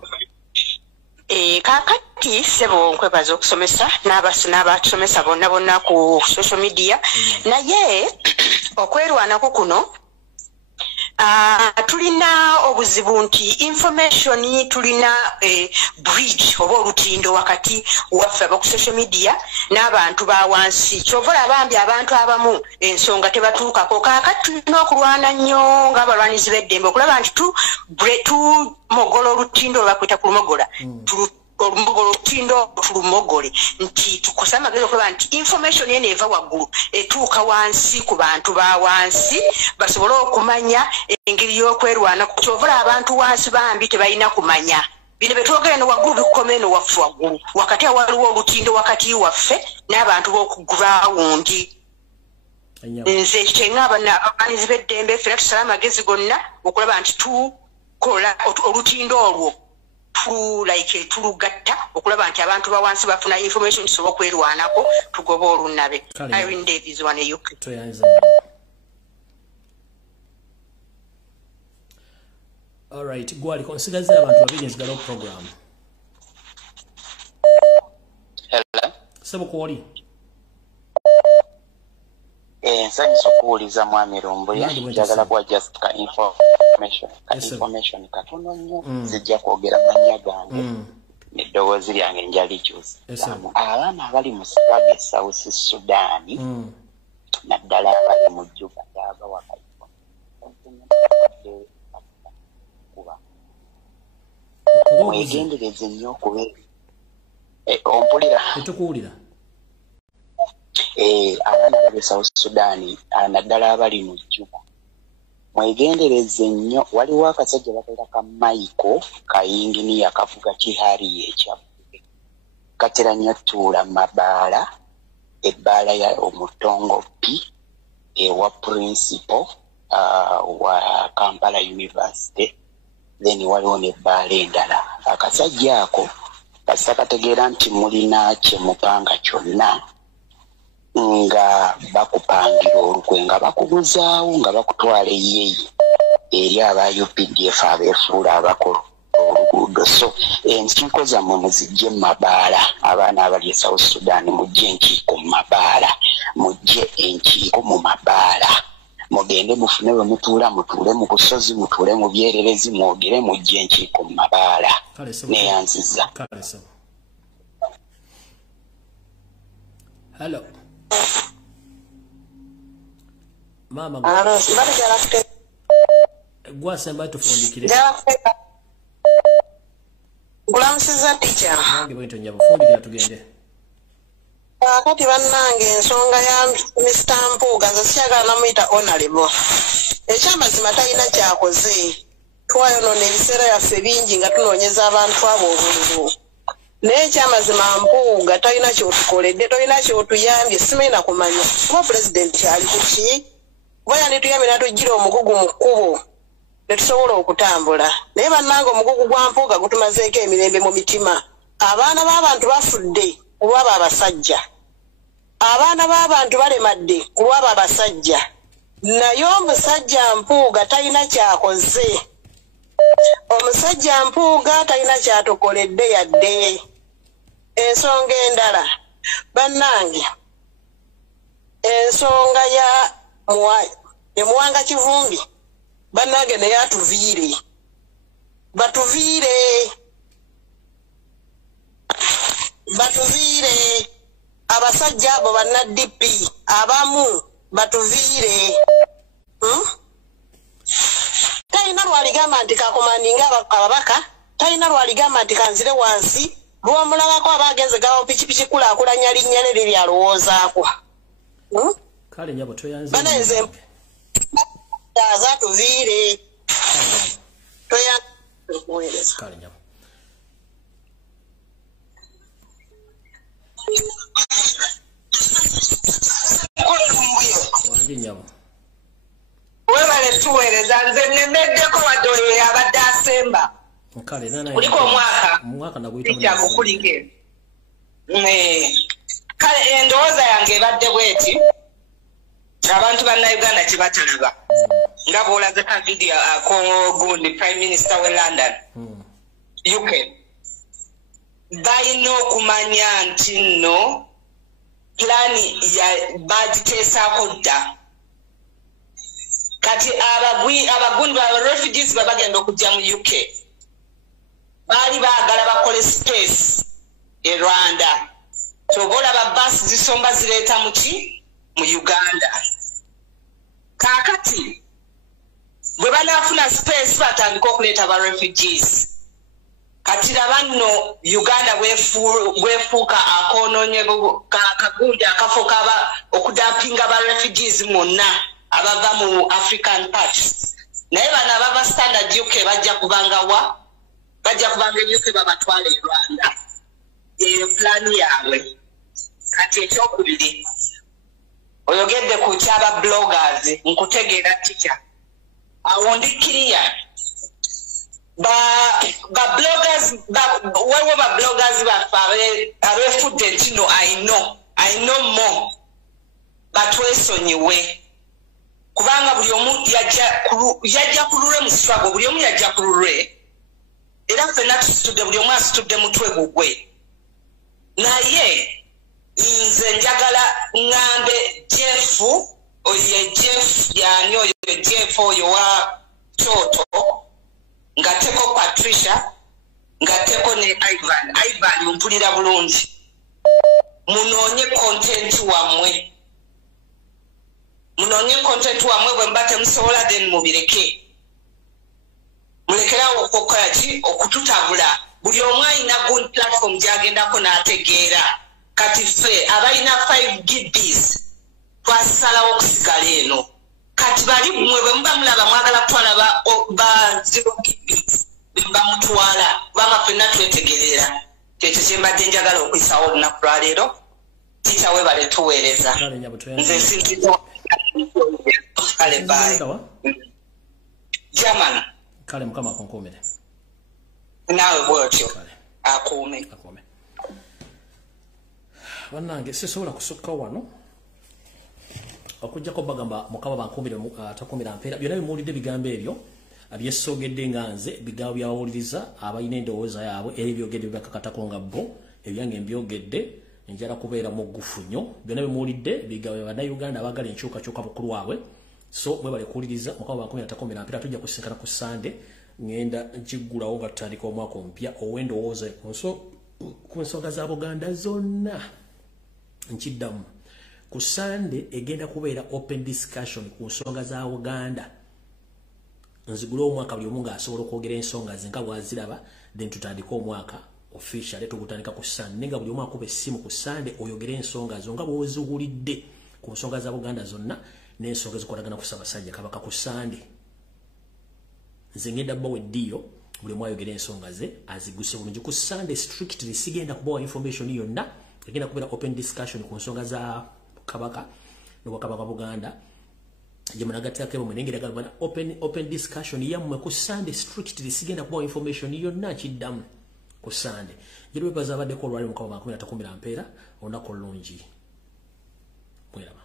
Kakati sebo nkwebaza okusomesa n'abatusomesa bonna ku social media naye okwerwanako kuno tulina obuzibu nti information tulina bridge oba olutindo wakati waffe aba ku social media n'abantu bawansi kyovola bambi abantu abamu ensonga tebatuukako kakati tulina okulwana nnyo ng'abalwanizi b'eddembe okulaba nti tumogola olutindo olwakwita ku lumogola olutindo tulumogole nti tukosa amagezi okulaba nti information yene eva waggulu etuuka wansi ku bantu ba wansi basobole okumanya engeri y'okwerwana kyovola abantu wansi bambi tebalina kumanya bino betwogera ne waggulu bikoma eno waffe waggulu wakati awaliwo olutindo wakati waffe n'abantu b'okugurawundi nze kyeŋŋamba abaanizi b'eddembe ffena tusala amagezi gonna okulaba nti tukola olutindo olwo tulugatta okulaba nti abantu bawansi bafuna information tusobola okwerwanako tugoba olunabe. Irene Davis wane UK. All right, gwali consider abantu babiri nzigala program. Hello. Sebo kwoli. Nsanyusa okuwuliza mwami Lumbuye njagala kuwa just ka information katono nnyo zijja kwogera mannya gange n'eddoboozi lyange njali kyusa abaana abali mu struggle South Sudan naddala abali mu Juba aba wakaifa mwegendereze nnyo okubeera ompulira etukuwulira abaana bali South Sudan naddala abali mu Juba mwegendereze nnyo waliwo akasajja bakola ka Mayiga kayinginiya kavuga kihariye ekyabbuge katera nnyo tuula mabaala ebbaala ya omutongo P ewa principal wa Kampala University then waliwo n'ebbaala endala akasajja ako kasita kategeera nti mulina kyemupanga kyonna nga bakupangira olukwe nga bakubuzaawo nga bakutwala eyeyi eri aba UPDF abeefuula abakola oluguudo so enkiiko zammwe muzijje mu mabaala abaana abali e South Sudan mujje enkiiko mu mabaala mujje enkiiko mu mabaala mugende mufune bwe mutuula mutuule mu busozi mutuule mu byererezi mwogere mujje enkiiko mu mabaala neyanziza. Hello. Mama gwa semba tufundikire Kulamusiza teacher. Nange bwento njabo fundikira tugende. Kati bannange ensonga ya Mr. Mpuuga nze sikyagala namuyita honorable. Ekyamazima talina kyakoze. Twayonoona ebiseera yaffe bingi nga tunoonyeza abantu abo obululu. Naye ekyamazima Mpuuga talina kyotukoledde, talina kyotuyambye, simanyi na kumanya. Kuba pulezidenti ali ku ki? Kuba yandituyambye n'atuggyira omugugu mu kkubo ne tusobola okutambula. Naye bannange omugugu gwa Mpuuga gutumazeeko emirembe mu mitima. Abaana b'abantu bafudde kulwaba abasajja. Abaana b'abantu balemadde kulwaba abasajja. Naye omusajja Mpuuga talina kyakoze. Omusajja Mpuuga talina kyatukoledde yadde. Ensonga endala bannange, ensonga ya Muwanga Kivumbi bannange naye atuviire. Batuviire abasajja abo banna DP abamu batuviire. Talina lwaligamba nti kakomandinga ababaka, talina lwaligamba nti kanzire wansi, lwomulabako abagenze gawo pikipiki kulaakulanya linnya ne liri alowoozaako. Kale nyabo toyanze. Bana nze tuviire. Toyanze. Kale nyabo. Wange nyabo. Webale tuweereza nze nnemeddeko wadde abadde asemba. Kale nana. Kuliko omwaka naguyita mu kulike. Kale endowooza yange ebadde bweti. Abantu bannayuganda kye batalaba. Nga bw'olaze ka video ako gundi Prime Minister we London. UK. Balina okumanya nti nno plani bagiteesaako dda. Kati abagundi ba refugees babagenda okujja mu UK. Baali baagala bakole space e Rwanda. Tobola ba bus zisomba zireeta mu Uganda. Kakati bwe banaafuna space batandika okuleeta ba refugees. Kati labanno Uganda bwefuuka akoononye kagundi akafo kaba okudampinga ba refugees monna abava mu African parts. Naye bano abava standard UK bajja kubanga UK babatwala e Rwanda. Eyo plani yaabwe. Kati ekyokubiri oyogedde ku kyaba bloggers nkutegeera teacher. Awo ndikiriya ba bloggers wewe ba bloggers baffe abefudde nti no I know more batwesonyiwe kubanga buli omu yajja ku lulwe mu struggle, buli omu yajja ku lulwe era ffenna tusitudde, buli omu asitudde mutwe gugwe. Naye nze njagala ngambe Jeff yani oyo Jeff oyo wa Toto ngateko Patricia ngateko ne Ivan mpulira bulungi munoonye content wamwe bwe mbate musobola then mubireke mulekerawo okukola ki okututabula buli omu alina good platform gyagendako n'ategeera. Kati ffe abalina 5 GBs twasalawo okusigala eno. Kati bali mmwe bwe muba mulaba mwagala kutwala ba 0 GBs bemba mutwala kubanga ffenna twetegerera. Kyekyo kye mbadde njagala okwisawo olunaku lwa leero. Tiita webale tuweereza. Nze nsinziza kale bayi. German. Kale mukama akonkomere. Naawe bwotyo akuume. Bannange sisobola kusukka wano okujjako bagamba mukama bankuumire atakuumira mpeera byonna bimuwulidde bigambo ebyo abyesogedde nga nze ebigambo byawuliriza abalina endowooza yaabwe era ebyogedde bibakakatako nga bo ebyange mbyogedde njala kubeera muggufu nnyo byonna bimuwulidde bigambo bannayuganda abaagala enkyukakyuka bukulu waabwe so mwebale kuwuliriza mukama bankuumire atakuumira mpeera tujja kusinkana ku Sande ngenda nkiggulawo nga tutandika omwaka omupya ow'endowooza ku nsonga za Buganda zonna. Nchiddamu ku Sande egenda kubeera open discussion ku nsonga za Uganda nzigula omwaka buli omu ng'asobola okwogera ensonga ze nga bw'aziraba then tutandika omwaka officially tukutandika ku Sunday nga buli omu akuba essimu ku Sunday oyogere ensonga zo nga bw'oziwulidde ku nsonga za Buganda zonna n'ensonga ezikwatagana ku Ssaabasajja Kabaka ku Sunday. Nze ngenda bbawa eddiiro buli omu ayogera ensonga ze aziguse bulungi ku Sunday strictly sigenda kubawa information yonna egenda kubeera open discussion ku nsonga za Kabaka n'Obwakabaka Buganda jemunagattako ebyo mwenengera gamba open discussion yammwe ku Sunday strictly sigenda kubawa information yonna kiddamu ku Sunday. Jero bebaza abaddeko olwali mu 2013 olunaku olulungi. Mweraba.